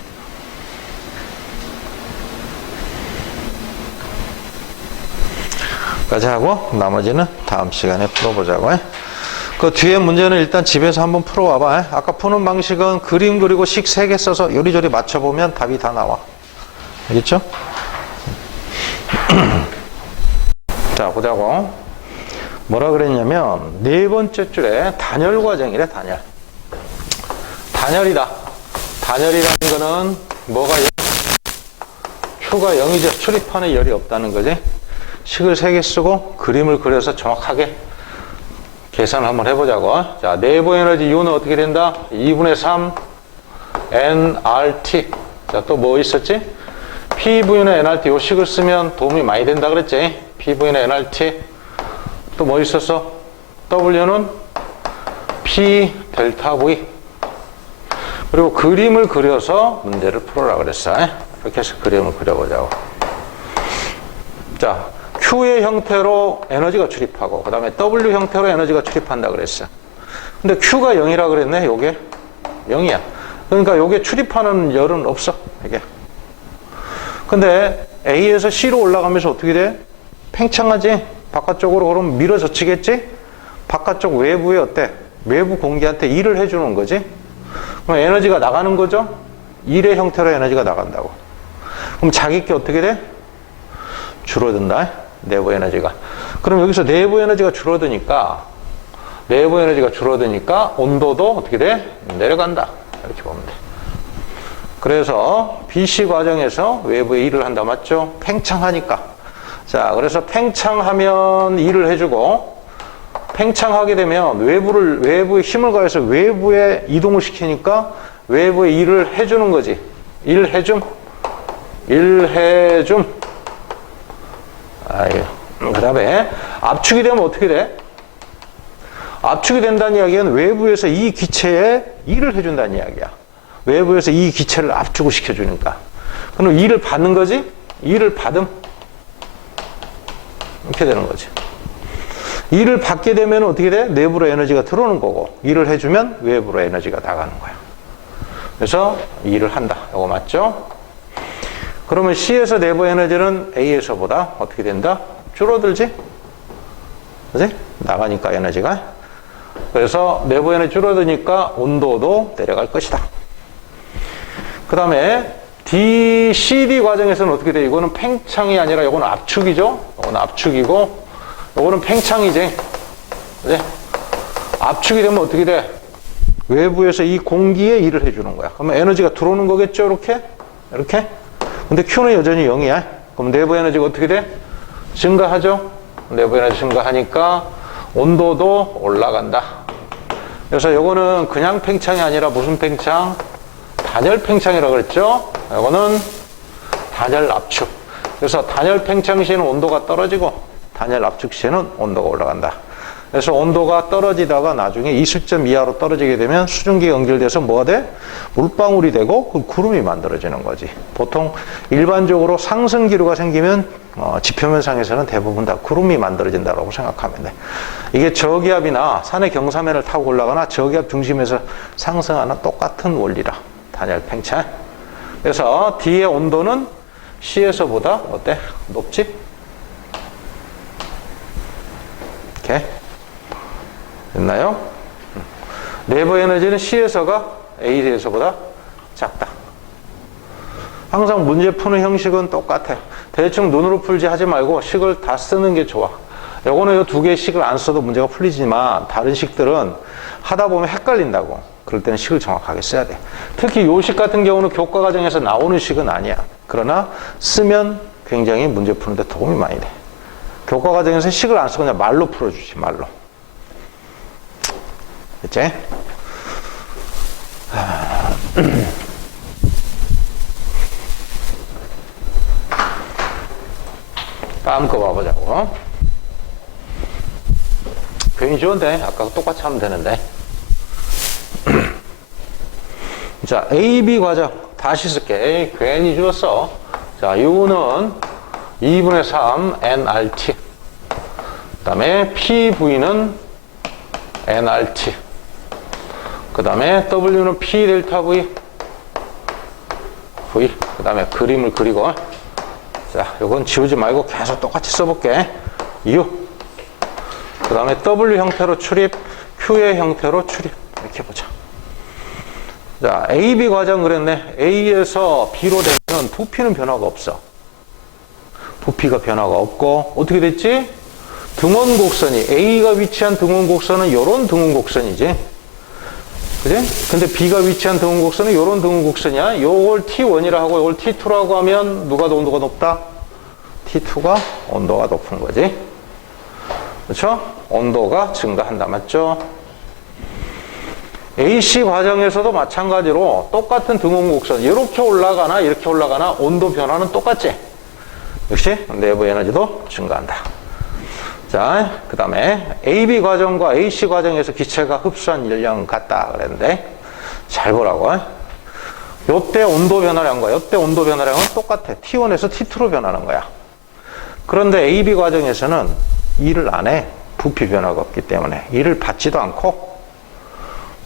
까지 하고 나머지는 다음 시간에 풀어보자고 해. 그 뒤에 문제는 일단 집에서 한번 풀어와봐. 아까 푸는 방식은 그림 그리고 식 3개 써서 요리조리 맞춰보면 답이 다 나와. 알겠죠? 자, 보자고. 뭐라 그랬냐면, 4번째 줄에 단열 과정이래, 단열. 단열이다. 단열이라는 거는 뭐가 Q가 0이죠. 출입판에 열이 없다는 거지. 식을 3개 쓰고 그림을 그려서 정확하게 계산을 한번 해보자고. 자, 내부 에너지 U는 어떻게 된다? 2분의 3 nRT. 자, 또 뭐 있었지? PV는 nRT. 요 식을 쓰면 도움이 많이 된다 그랬지? PV는 nRT. 또 뭐 있었어? W는 P 델타 V. 그리고 그림을 그려서 문제를 풀어라 그랬어. 이렇게 해서 그림을 그려보자고. 자, Q의 형태로 에너지가 출입하고, 그 다음에 W 형태로 에너지가 출입한다 그랬어. 근데 Q가 0이라 그랬네, 요게. 0이야. 그러니까 요게 출입하는 열은 없어, 이게. 근데 A에서 C로 올라가면서 어떻게 돼? 팽창하지? 바깥쪽으로 그럼 밀어젖히겠지? 바깥쪽 외부에 어때? 외부 공기한테 일을 해주는 거지? 그럼 에너지가 나가는 거죠? 일의 형태로 에너지가 나간다고. 그럼 자기께 어떻게 돼? 줄어든다. 내부 에너지가. 그럼 여기서 내부 에너지가 줄어드니까 온도도 어떻게 돼? 내려간다. 이렇게 보면 돼. 그래서 BC 과정에서 외부에 일을 한다. 맞죠? 팽창하니까. 자, 그래서 팽창하면 일을 해주고, 팽창하게 되면 외부에 힘을 가해서 외부에 이동을 시키니까 외부에 일을 해주는 거지. 일해줌. 그 다음에 압축이 되면 어떻게 돼? 압축이 된다는 이야기는 외부에서 이 기체에 일을 해준다는 이야기야. 외부에서 이 기체를 압축을 시켜주니까. 그럼 일을 받는 거지? 일을 받음. 이렇게 되는 거지. 일을 받게 되면 어떻게 돼? 내부로 에너지가 들어오는 거고, 일을 해주면 외부로 에너지가 나가는 거야. 그래서 일을 한다. 이거 맞죠? 그러면 C에서 내부 에너지는 A에서보다 어떻게 된다? 줄어들지? 그지? 나가니까 에너지가. 그래서 내부 에너지 줄어드니까 온도도 내려갈 것이다. 그 다음에 DCD 과정에서는 어떻게 돼? 이거는 팽창이 아니라 이거는 압축이죠? 이거는 압축이고, 이거는 팽창이지. 그지? 압축이 되면 어떻게 돼? 외부에서 이 공기에 일을 해주는 거야. 그러면 에너지가 들어오는 거겠죠? 이렇게? 이렇게? 근데 Q는 여전히 0이야. 그럼 내부 에너지가 어떻게 돼? 증가하죠? 내부 에너지 증가하니까 온도도 올라간다. 그래서 요거는 그냥 팽창이 아니라 무슨 팽창? 단열 팽창이라고 그랬죠? 요거는 단열 압축. 그래서 단열 팽창 시에는 온도가 떨어지고 단열 압축 시에는 온도가 올라간다. 그래서 온도가 떨어지다가 나중에 이슬점 이하로 떨어지게 되면 수증기가 연결돼서 뭐가 돼? 물방울이 되고 그 구름이 만들어지는 거지. 보통 일반적으로 상승 기류가 생기면 지표면상에서는 대부분 다 구름이 만들어진다고 생각하면 돼. 이게 저기압이나 산의 경사면을 타고 올라가나 저기압 중심에서 상승하는 똑같은 원리라. 단열 팽창. 그래서 D의 온도는 C에서보다 어때? 높지? 이렇게. 됐나요? 내부 에너지는 C에서가 A에서보다 작다. 항상 문제 푸는 형식은 똑같아. 대충 눈으로 풀지 하지 말고 식을 다 쓰는 게 좋아. 요거는 이 두 개의 식을 안 써도 문제가 풀리지만 다른 식들은 하다 보면 헷갈린다고. 그럴 때는 식을 정확하게 써야 돼. 특히 요 식 같은 경우는 교과 과정에서 나오는 식은 아니야. 그러나 쓰면 굉장히 문제 푸는데 도움이 많이 돼. 교과 과정에서 식을 안 쓰고 그냥 말로 풀어주지, 말로. 됐지? 다음 거 봐보자고. 괜히 좋은데? 아까 똑같이 하면 되는데. 자, A, B 과정 다시 쓸게. 괜히 주었어. 자, U는 2분의 3 nRT. 그 다음에 PV는 nRT. 그 다음에 W는 P 델타 V. V. 그 다음에 그림을 그리고. 자, 요건 지우지 말고 계속 똑같이 써볼게. U. 그 다음에 W 형태로 출입, Q의 형태로 출입. 이렇게 보자. 자, AB 과정 그랬네. A에서 B로 되면 부피는 변화가 없어. 부피가 변화가 없고, 어떻게 됐지? 등원 곡선이, A가 위치한 등원 곡선은 이런 등원 곡선이지. 그지? 근데 B가 위치한 등원 곡선은 이런 등원 곡선이야. 요걸 T1이라 하고, 요걸 T2라고 하면 누가 더 온도가 높다? T2가 온도가 높은 거지. 그렇죠? 온도가 증가한다. 맞죠? AC 과정에서도 마찬가지로 똑같은 등원 곡선, 이렇게 올라가나 이렇게 올라가나 온도 변화는 똑같지. 역시 내부 에너지도 증가한다. 자, 그 다음에 AB 과정과 AC 과정에서 기체가 흡수한 열량 같다 그랬는데, 잘 보라고. 요때 온도 변화량과 요때 온도 변화량은 똑같아. T1에서 T2로 변하는 거야. 그런데 AB 과정에서는 일을 안 해. 부피 변화가 없기 때문에. 일을 받지도 않고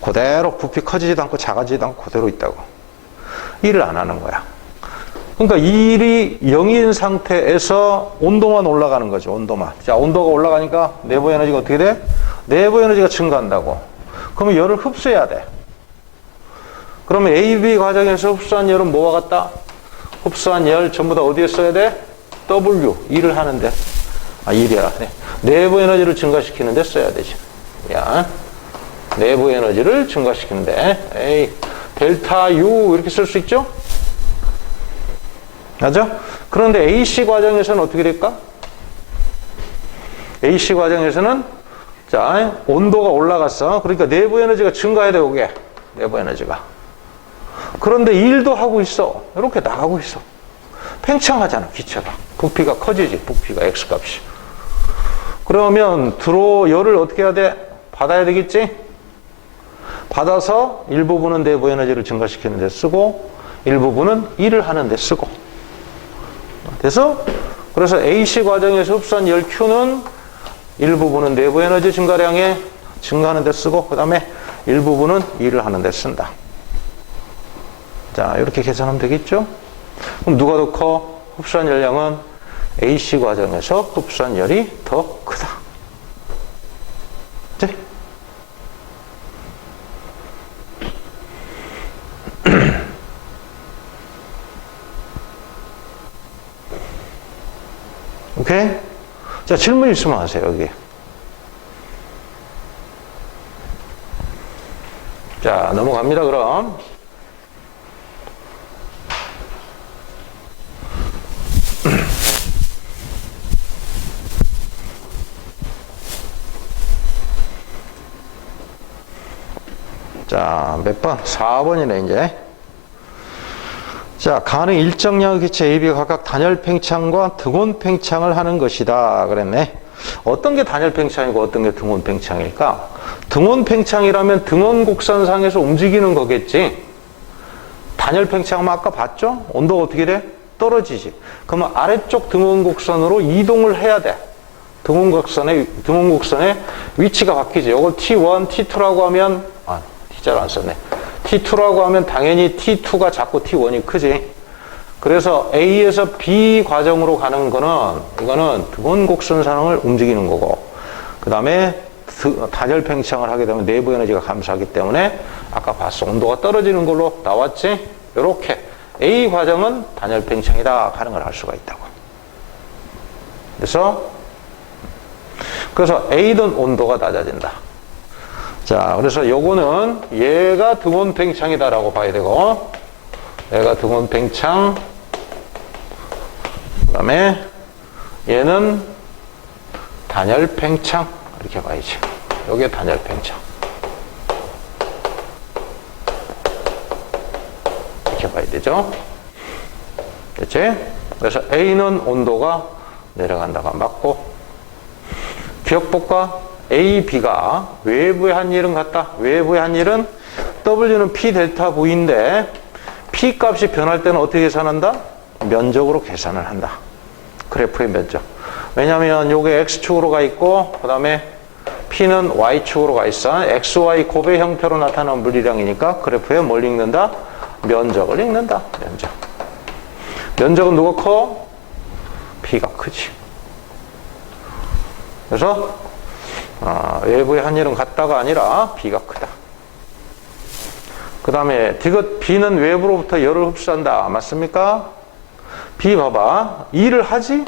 그대로 부피 커지지도 않고 작아지지도 않고 그대로 있다고. 일을 안 하는 거야. 그러니까 일이 0인 상태에서 온도만 올라가는 거죠. 온도만. 자, 온도가 올라가니까 내부 에너지가 어떻게 돼? 내부 에너지가 증가한다고. 그러면 열을 흡수해야 돼. 그러면 AB 과정에서 흡수한 열은 뭐와 같다? 흡수한 열 전부 다 어디에 써야 돼? W. 일을 하는데. 아, 일이야. 네. 내부 에너지를 증가시키는데 써야 되지. 야, 내부 에너지를 증가시키는데, 에이, 델타 U 이렇게 쓸 수 있죠? 맞죠? 그런데 AC 과정에서는 어떻게 될까? AC 과정에서는, 자, 온도가 올라갔어. 그러니까 내부 에너지가 증가해야 돼, 이게. 내부 에너지가. 그런데 일도 하고 있어. 이렇게 나가고 있어. 팽창하잖아, 기체가. 부피가 커지지, 부피가 X값이. 그러면 열을 어떻게 해야 돼? 받아야 되겠지? 받아서 일부분은 내부 에너지를 증가시키는 데 쓰고, 일부분은 일을 하는 데 쓰고. 그래서 AC 과정에서 흡수한 열 Q는 일부분은 내부 에너지 증가량에 증가하는 데 쓰고, 그 다음에 일부분은 일을 하는 데 쓴다. 자, 이렇게 계산하면 되겠죠? 그럼 누가 더 커? 흡수한 열량은 AC 과정에서 흡수한 열이 더 크다. 네? 오케이? 자, 질문 있으면 하세요, 여기. 자, 넘어갑니다, 그럼. 자, 몇 번? 4번이네, 이제. 자, 가능 일정량의 기체 AB가 각각 단열 팽창과 등원 팽창을 하는 것이다. 그랬네. 어떤 게 단열 팽창이고 어떤 게 등원 팽창일까? 등원 팽창이라면 등원 곡선상에서 움직이는 거겠지. 단열 팽창하면 아까 봤죠? 온도가 어떻게 돼? 떨어지지. 그러면 아래쪽 등원 곡선으로 이동을 해야 돼. 등원 곡선의 위치가 바뀌지. 이걸 T1, T2라고 하면, T자를 안 썼네. T2라고 하면 당연히 T2가 작고 T1이 크지. 그래서 A에서 B 과정으로 가는 거는, 이거는 등원 곡선상을 움직이는 거고, 그 다음에 단열 팽창을 하게 되면 내부 에너지가 감소하기 때문에 아까 봤어. 온도가 떨어지는 걸로 나왔지? 이렇게 A 과정은 단열 팽창이다 하는 걸 알 수가 있다고. 그래서 A는 온도가 낮아진다. 자, 그래서 요거는 얘가 등원 팽창이다라고 봐야 되고, 얘가 등원 팽창, 그 다음에 얘는 단열 팽창, 이렇게 봐야지. 요게 단열 팽창. 이렇게 봐야 되죠. 됐지? 그래서 A는 온도가 내려간다가 맞고, 기억볼까? A, B가 외부의 한 일은 같다. 외부의 한 일은 W는 P 델타 V인데 P 값이 변할 때는 어떻게 계산한다? 면적으로 계산을 한다. 그래프의 면적. 왜냐하면 요게 X축으로 가 있고 그 다음에 P는 Y축으로 가 있어. XY 곱의 형태로 나타나는 물리량이니까 그래프에 뭘 읽는다? 면적을 읽는다. 면적. 면적은 누가 커? P가 크지. 그래서 외부의 한열은 같다가 아니라 B가 크다. 그 다음에 디귿 B는 외부로부터 열을 흡수한다. 맞습니까? B 봐봐. E를 하지?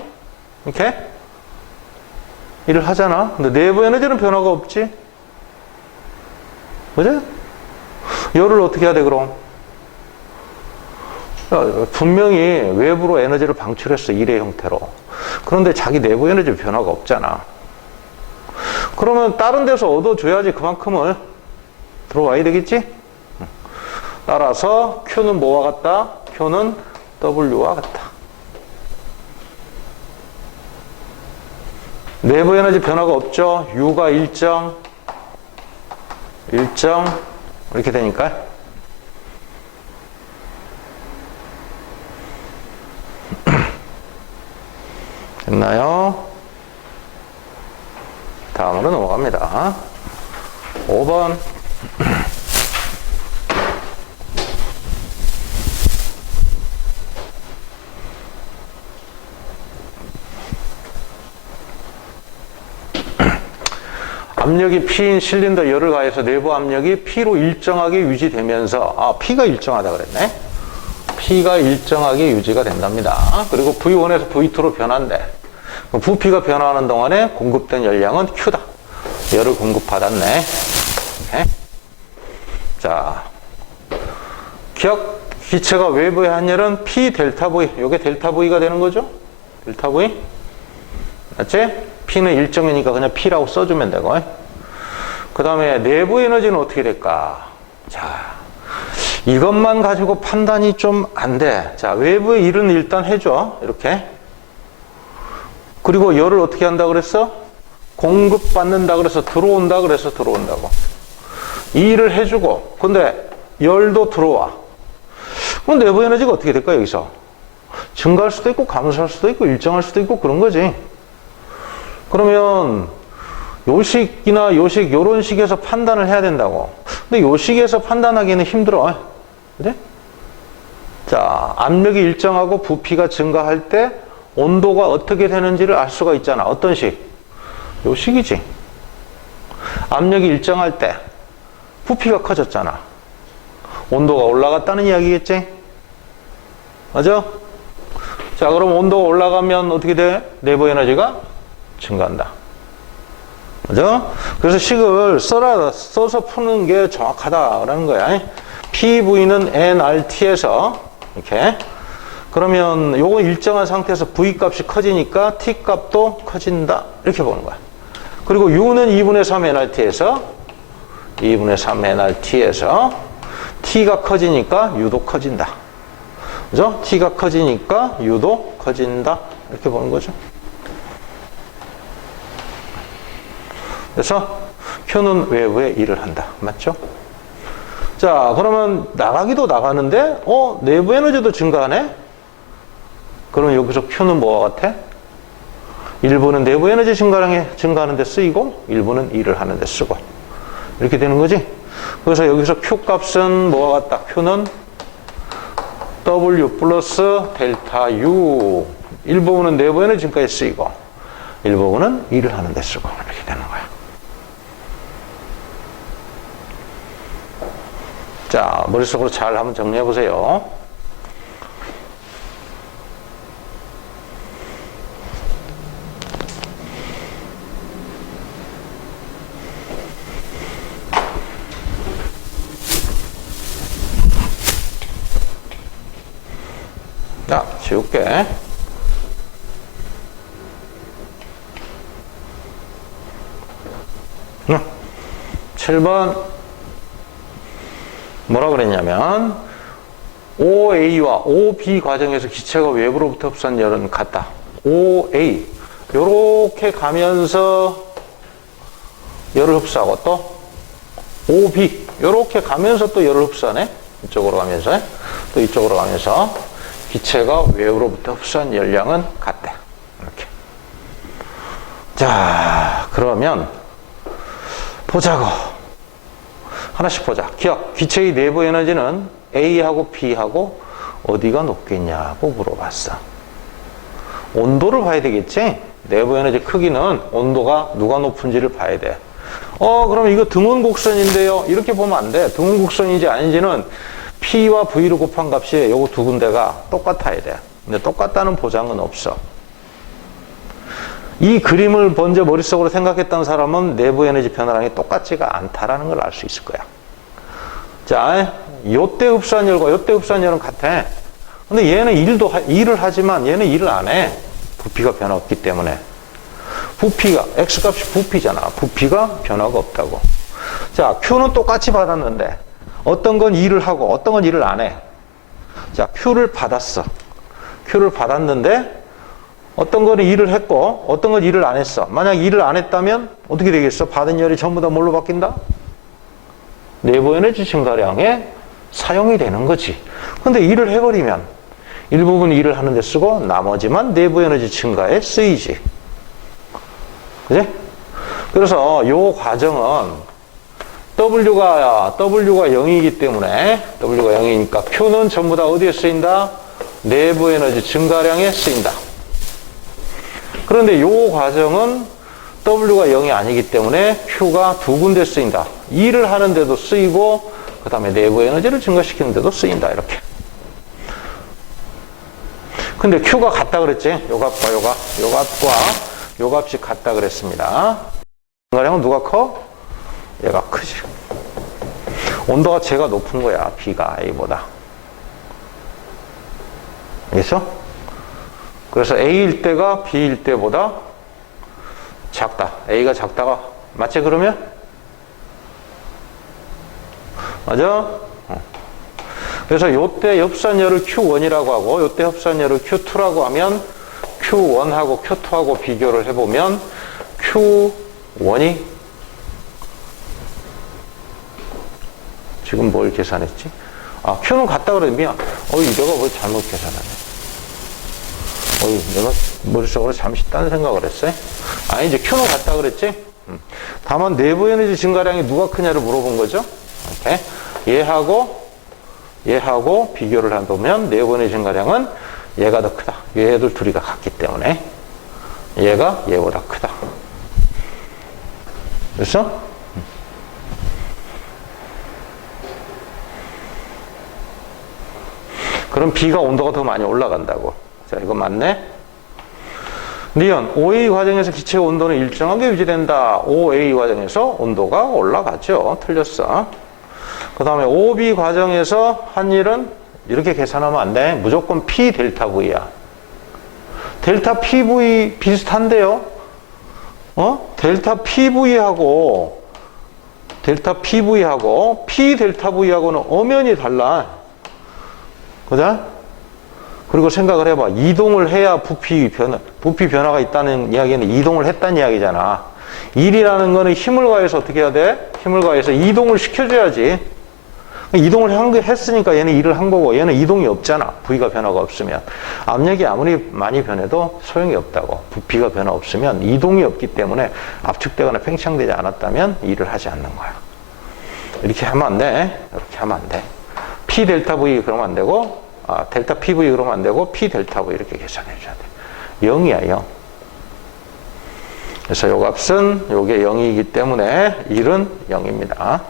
이렇게? 일을 하잖아. 근데 내부 에너지는 변화가 없지? 그죠? 열을 어떻게 해야 돼, 그럼? 분명히 외부로 에너지를 방출했어, 일의 형태로. 그런데 자기 내부 에너지 변화가 없잖아. 그러면 다른 데서 얻어줘야지 그만큼을 들어와야 되겠지? 따라서 Q는 뭐와 같다? Q는 W와 같다. 내부 에너지 변화가 없죠? U가 일정 이렇게 되니까. 됐나요? 다음으로 넘어갑니다. 5번. 압력이 P인 실린더 열을 가해서 내부 압력이 P로 일정하게 유지되면서, P가 일정하다 그랬네. P가 일정하게 유지가 된답니다. 그리고 V1에서 V2로 변한대. 부피가 변화하는 동안에 공급된 열량은 Q다. 열을 공급받았네. 오케이. 자, 기억, 기체가 외부의 한열은 P 델타 V. 이게 델타 V가 되는 거죠? 델타 V. 맞지? P는 일정이니까 그냥 P라고 써주면 되고. 그 다음에 내부 에너지는 어떻게 될까? 자, 이것만 가지고 판단이 좀 안 돼. 자, 외부의 일은 일단 해줘. 이렇게. 그리고 열을 어떻게 한다 그랬어? 공급받는다 그래서 들어온다 그래서 들어온다고. 이 일을 해주고, 근데 열도 들어와. 그럼 내부 에너지가 어떻게 될까, 여기서? 증가할 수도 있고, 감소할 수도 있고, 일정할 수도 있고, 그런 거지. 그러면 요식이나 요식 요런 식에서 판단을 해야 된다고. 근데 요식에서 판단하기는 힘들어. 그래? 자, 압력이 일정하고 부피가 증가할 때 온도가 어떻게 되는지를 알 수가 있잖아. 어떤 식? 요식이지. 압력이 일정할 때 부피가 커졌잖아. 온도가 올라갔다는 이야기겠지? 맞아? 자, 그럼 온도가 올라가면 어떻게 돼? 내부 에너지가 증가한다. 그죠? 그래서 식을 써서 푸는 게 정확하다라는 거야. PV는 nRT에서 이렇게. 그러면 요거 일정한 상태에서 V 값이 커지니까 T 값도 커진다. 이렇게 보는 거야. 그리고 U는 2분의 3 nRT에서 2분의 3 nRT에서 T가 커지니까 U도 커진다. 그죠? T가 커지니까 U도 커진다. 이렇게 보는 거죠. 그래서 Q는 외부에 일을 한다. 맞죠? 자, 그러면 나가기도 나가는데 내부 에너지도 증가하네? 그러면 여기서 Q는 뭐와 같아? 일부는 내부 에너지 증가하는 데 쓰이고 일부는 일을 하는 데 쓰고 이렇게 되는 거지? 그래서 여기서 Q 값은 뭐와 같다? Q는 W 플러스 델타 U. 일부분은 내부 에너지 증가에 쓰이고 일부분은 일을 하는 데 쓰고 이렇게 되는 거야. 자, 머릿속으로 잘 한번 정리해 보세요. 자, 지울게. 응. 7번. 뭐라 그랬냐면 OA와 OB 과정에서 기체가 외부로부터 흡수한 열은 같다. OA 요렇게 가면서 열을 흡수하고 또 OB 요렇게 가면서 또 열을 흡수하네. 이쪽으로 가면서 또 이쪽으로 가면서 기체가 외부로부터 흡수한 열량은 같다. 이렇게. 자, 그러면 보자고. 하나씩 보자. 기억. 기체의 내부 에너지는 A하고 B하고 어디가 높겠냐고 물어봤어. 온도를 봐야 되겠지? 내부 에너지 크기는 온도가 누가 높은지를 봐야 돼. 그럼 이거 등원 곡선인데요. 이렇게 보면 안 돼. 등원 곡선인지 아닌지는 P와 V를 곱한 값이 요거 두 군데가 똑같아야 돼. 근데 똑같다는 보장은 없어. 이 그림을 먼저 머릿속으로 생각했던 사람은 내부 에너지 변화량이 똑같지가 않다라는 걸 알 수 있을 거야. 자, 요때 흡수한열과 요때 흡수한열은 같아. 근데 얘는 일을 하지만 얘는 일을 안 해. 부피가 변화 없기 때문에. 부피가, X값이 부피잖아. 부피가 변화가 없다고. 자, Q는 똑같이 받았는데 어떤 건 일을 하고 어떤 건 일을 안 해. 자, Q를 받았어. Q를 받았는데 어떤 거는 일을 했고 어떤 건 일을 안 했어. 만약 일을 안 했다면 어떻게 되겠어? 받은 열이 전부 다 뭘로 바뀐다? 내부 에너지 증가량에 사용이 되는 거지. 근데 일을 해버리면 일부분 일을 하는 데 쓰고 나머지만 내부 에너지 증가에 쓰이지. 그지? 그래서 요 과정은 W가 0이기 때문에 W가 0이니까 Q는 전부 다 어디에 쓰인다? 내부 에너지 증가량에 쓰인다. 그런데 요 과정은 W가 0이 아니기 때문에 Q가 두 군데 쓰인다. 일을 하는 데도 쓰이고 그 다음에 내부 에너지를 증가시키는 데도 쓰인다. 이렇게. 근데 Q가 같다 그랬지? 요 값과 요 값과 요 값이 같다 그랬습니다. 증가량은 누가 커? 얘가 크지. 온도가 J가 높은 거야. B가 A보다. 알겠어? 그래서 A일 때가 B일 때보다 작다. A가 작다가 맞지 그러면? 맞아? 그래서 요때 흡수한열을 Q1이라고 하고 요때 흡수한열을 Q2라고 하면 Q1하고 Q2하고 비교를 해보면 Q1이 지금 뭘 계산했지? Q는 같다 그러면 내가 뭘 잘못 계산하네. 내가 머릿속으로 잠시 딴 생각을 했어요. 이제 Q는 같다 그랬지? 다만 내부 에너지 증가량이 누가 크냐를 물어본 거죠. 이렇게. 얘하고 비교를 해보면 내부 에너지 증가량은 얘가 더 크다. 얘들 둘이 같기 때문에 얘가 얘보다 크다. 됐어? 그럼 B가 온도가 더 많이 올라간다고. 자, 이거 맞네? 니은, OA 과정에서 기체 온도는 일정하게 유지된다. OA 과정에서 온도가 올라가죠. 틀렸어. 그 다음에 OB 과정에서 한 일은 이렇게 계산하면 안 돼. 무조건 P 델타 V야. 델타 PV 비슷한데요? 델타 PV하고 P 델타 V하고는 엄연히 달라. 그죠? 그리고 생각을 해봐. 이동을 해야 부피 변화가 있다는 이야기는 이동을 했다는 이야기잖아. 일이라는 거는 힘을 가해서 어떻게 해야 돼? 힘을 가해서 이동을 시켜줘야지. 이동을 했으니까 얘는 일을 한 거고 얘는 이동이 없잖아. V가 변화가 없으면. 압력이 아무리 많이 변해도 소용이 없다고. 부피가 변화 없으면 이동이 없기 때문에 압축되거나 팽창되지 않았다면 일을 하지 않는 거야. 이렇게 하면 안 돼. 이렇게 하면 안 돼. P 델타 V 그러면 안 되고 델타 PV 그러면 안 되고 P 델타 V 이렇게 계산해 줘야 돼. 0이야 0. 그래서 요 값은 요게 0이기 때문에 1은 0입니다.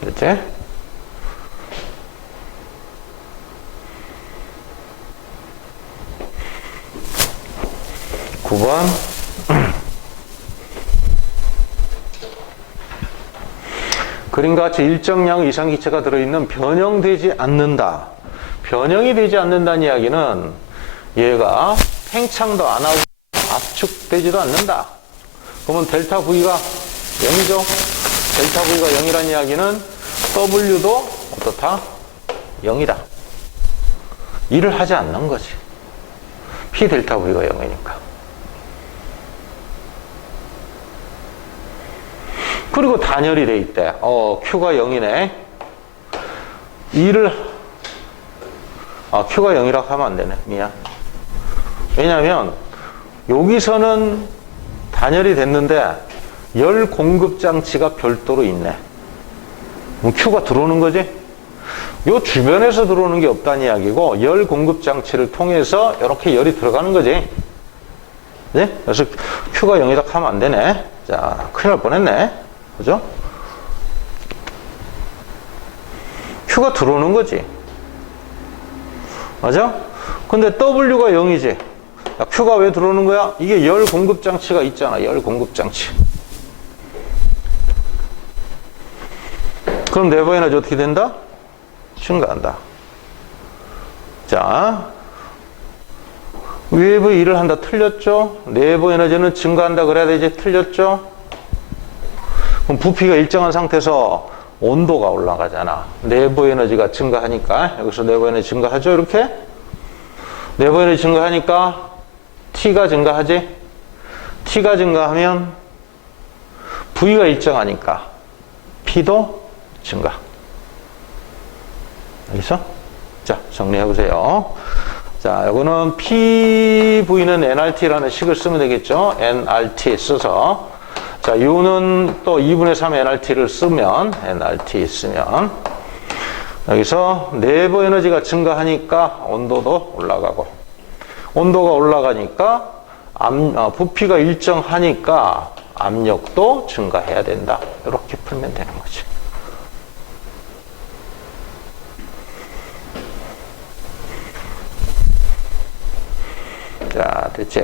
그렇지? (9번) 그림과 같이 일정량 이상 기체가 들어있는 변형되지 않는다. 변형이 되지 않는다는 이야기는 얘가 팽창도 안 하고 압축되지도 않는다. 그러면 델타 V가 0이죠. 델타 V가 0이라는 이야기는 W도 어떻다? 0이다. 일을 하지 않는 거지. P 델타 V가 0이니까. 그리고 단열이 돼 있대. Q가 0이네. Q가 0이라고 하면 안 되네. 미안. 왜냐면 여기서는 단열이 됐는데 열 공급 장치가 별도로 있네. 그럼 Q가 들어오는 거지? 요 주변에서 들어오는 게 없다는 이야기고 열 공급 장치를 통해서 이렇게 열이 들어가는 거지. 네? 그래서 Q가 0이다 하면 안 되네. 자, 큰일 날 뻔했네. 그죠? Q가 들어오는 거지. 맞아? 근데 W가 0이지. Q가 왜 들어오는 거야? 이게 열 공급 장치가 있잖아. 열 공급 장치. 그럼 내부 에너지 어떻게 된다? 증가한다. 자, 외부 일을 한다. 틀렸죠? 내부 에너지는 증가한다. 그래야 되지. 틀렸죠? 그럼 부피가 일정한 상태에서 온도가 올라가잖아. 내부 에너지가 증가하니까. 여기서 내부 에너지 증가하죠? 이렇게? 내부 에너지 증가하니까 T가 증가하지? T가 증가하면 V가 일정하니까 P도 증가. 알겠어? 자, 정리해보세요. 자, 요거는 PV는 nRT라는 식을 쓰면 되겠죠? nRT 써서. 자, U는 또 2분의 3 nRT를 쓰면, nRT 쓰면. 여기서 내부 에너지가 증가하니까 온도도 올라가고, 온도가 올라가니까 부피가 일정하니까 압력도 증가해야 된다. 이렇게 풀면 되는 거지. 자, 됐지?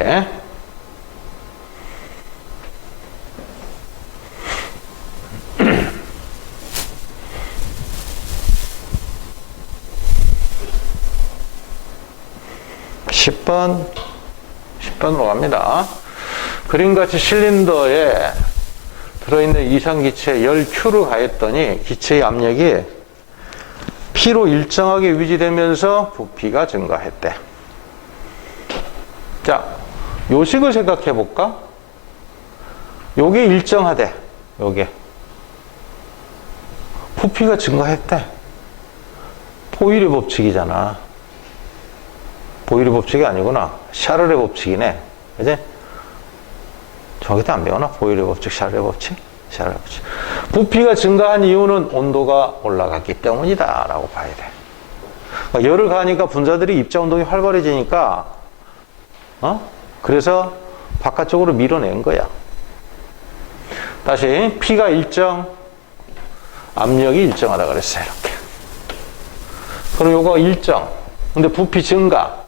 10번으로 갑니다. 그림같이 실린더에 들어있는 이상기체에 열 Q를 가했더니 기체의 압력이 P로 일정하게 유지되면서 부피가 증가했대. 자, 요 식을 생각해 볼까? 요게 일정하대. 요게. 부피가 증가했대. 포일의 법칙이잖아. 보일의 법칙이 아니구나. 샤를의 법칙이네. 그지? 저기도 안 배우나? 보일의 법칙, 샤를의 법칙? 샤를의 법칙. 부피가 증가한 이유는 온도가 올라갔기 때문이다. 라고 봐야 돼. 그러니까 열을 가하니까 분자들이 입자 운동이 활발해지니까, 그래서 바깥쪽으로 밀어낸 거야. 다시, P가 일정, 압력이 일정하다 그랬어요. 이렇게. 그럼 요거 일정. 근데 부피 증가.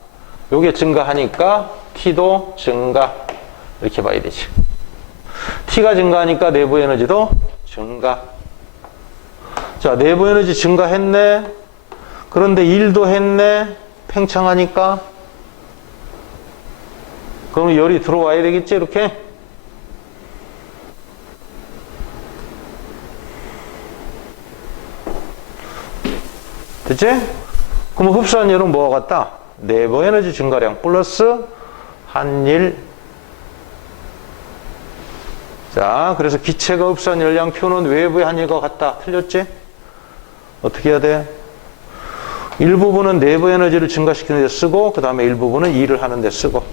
요게 증가하니까 T도 증가. 이렇게 봐야 되지. T가 증가하니까 내부 에너지도 증가. 자, 내부 에너지 증가했네. 그런데 일도 했네. 팽창하니까. 그럼 열이 들어와야 되겠지, 이렇게? 됐지? 그럼 흡수한 열은 뭐와 같다? 내부 에너지 증가량 플러스 한일. 자, 그래서 기체가 흡수한 열량 Q는 외부의 한일과 같다. 틀렸지? 어떻게 해야 돼? 일부분은 내부 에너지를 증가시키는 데 쓰고, 그 다음에 일부분은 일을 하는 데 쓰고.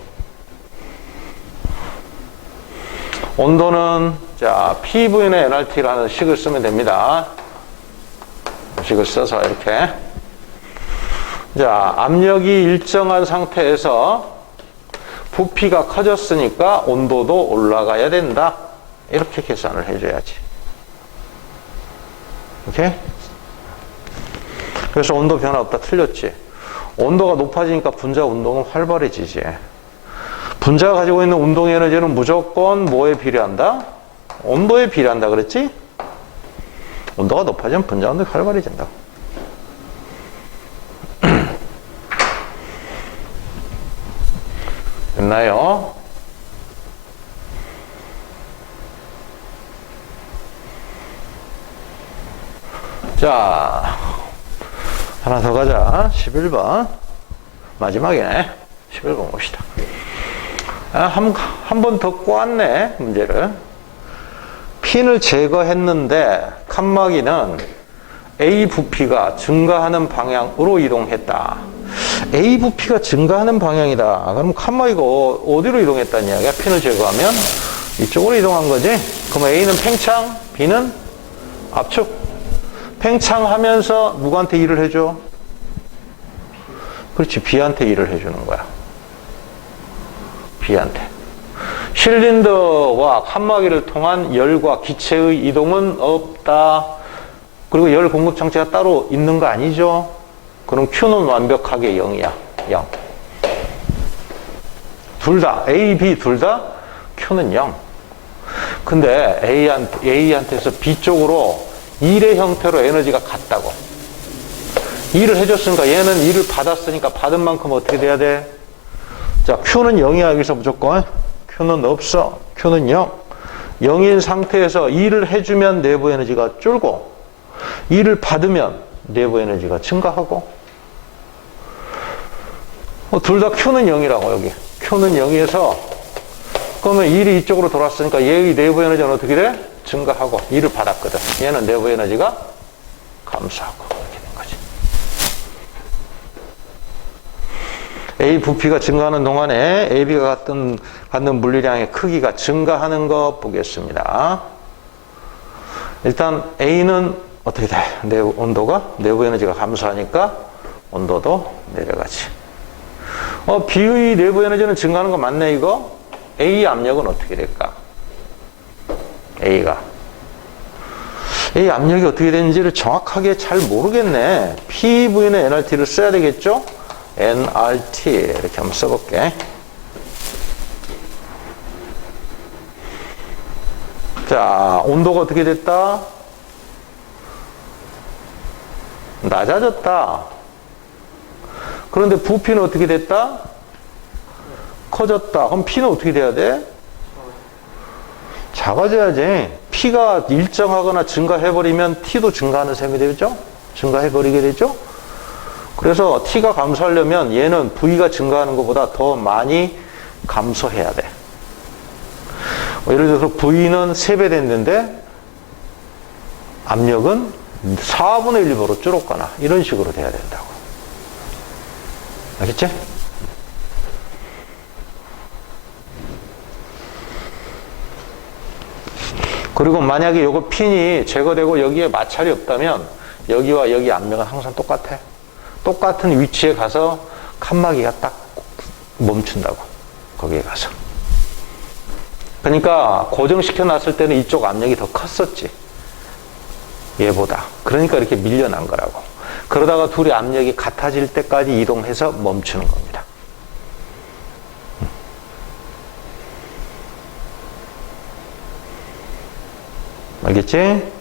온도는, 자, PV는 nRT라는 식을 쓰면 됩니다. 식을 써서 이렇게. 자, 압력이 일정한 상태에서 부피가 커졌으니까 온도도 올라가야 된다. 이렇게 계산을 해줘야지. 오케이? 그래서 온도 변화 없다. 틀렸지? 온도가 높아지니까 분자 운동은 활발해지지. 분자가 가지고 있는 운동 에너지는 무조건 뭐에 비례한다? 온도에 비례한다 그랬지? 온도가 높아지면 분자 운동이 활발해진다. 됐나요? 자, 하나 더 가자. 11번. 마지막이네. 11번 봅시다. 한 번 더 꼬았네, 문제를. 핀을 제거했는데 칸막이는 A 부피가 증가하는 방향으로 이동했다. A 부피가 증가하는 방향이다. 그럼 칸막이가 어디로 이동했다는 이야기야? 핀을 제거하면 이쪽으로 이동한 거지. 그럼 A는 팽창, B는 압축. 팽창하면서 누구한테 일을 해줘? 그렇지, B한테 일을 해주는 거야. B한테. 실린더와 칸막이를 통한 열과 기체의 이동은 없다. 그리고 열 공급 장치가 따로 있는 거 아니죠? 그럼 Q는 완벽하게 0이야. 0. 둘 다, A, B 둘 다 Q는 0. 근데 A한테서 B 쪽으로 일의 형태로 에너지가 갔다고. 일을 해줬으니까 얘는 일을 받았으니까 받은 만큼 어떻게 돼야 돼? 자, Q는 0이야, 여기서 무조건. Q는 없어. Q는 0. 0인 상태에서 일을 해주면 내부 에너지가 줄고, 일을 받으면 내부 에너지가 증가하고, 둘 다 Q는 0이라고, 여기. Q는 0에서, 그러면 일이 이쪽으로 돌았으니까 얘의 내부 에너지는 어떻게 돼? 증가하고, 일을 받았거든. 얘는 내부 에너지가 감소하고, 이렇게 된 거지. A 부피가 증가하는 동안에 AB가 갖는 물리량의 크기가 증가하는 거 보겠습니다. 일단 A는 어떻게 돼? 온도가, 내부 에너지가 감소하니까 온도도 내려가지. B의 내부 에너지는 증가하는 거 맞네, 이거? A 압력은 어떻게 될까? A 압력이 어떻게 되는지를 정확하게 잘 모르겠네. PV는 NRT를 써야 되겠죠? NRT 이렇게 한번 써볼게. 자, 온도가 어떻게 됐다? 낮아졌다. 그런데 부피는 어떻게 됐다? 커졌다. 그럼 P는 어떻게 돼야 돼? 작아져야지. P가 일정하거나 증가해버리면 T도 증가하는 셈이 되죠? 증가해버리게 되죠? 그래서 T가 감소하려면 얘는 V가 증가하는 것보다 더 많이 감소해야 돼. 예를 들어서 V는 3배 됐는데 압력은 4분의 1으로 줄었거나 이런 식으로 돼야 된다고. 알겠지? 그리고 만약에 요거 핀이 제거되고 여기에 마찰이 없다면 여기와 여기 압력은 항상 똑같아. 똑같은 위치에 가서 칸막이가 딱 멈춘다고. 거기에 가서. 그러니까 고정시켜 놨을 때는 이쪽 압력이 더 컸었지. 얘보다. 그러니까 이렇게 밀려난 거라고. 그러다가 둘이 압력이 같아질 때까지 이동해서 멈추는 겁니다. 알겠지?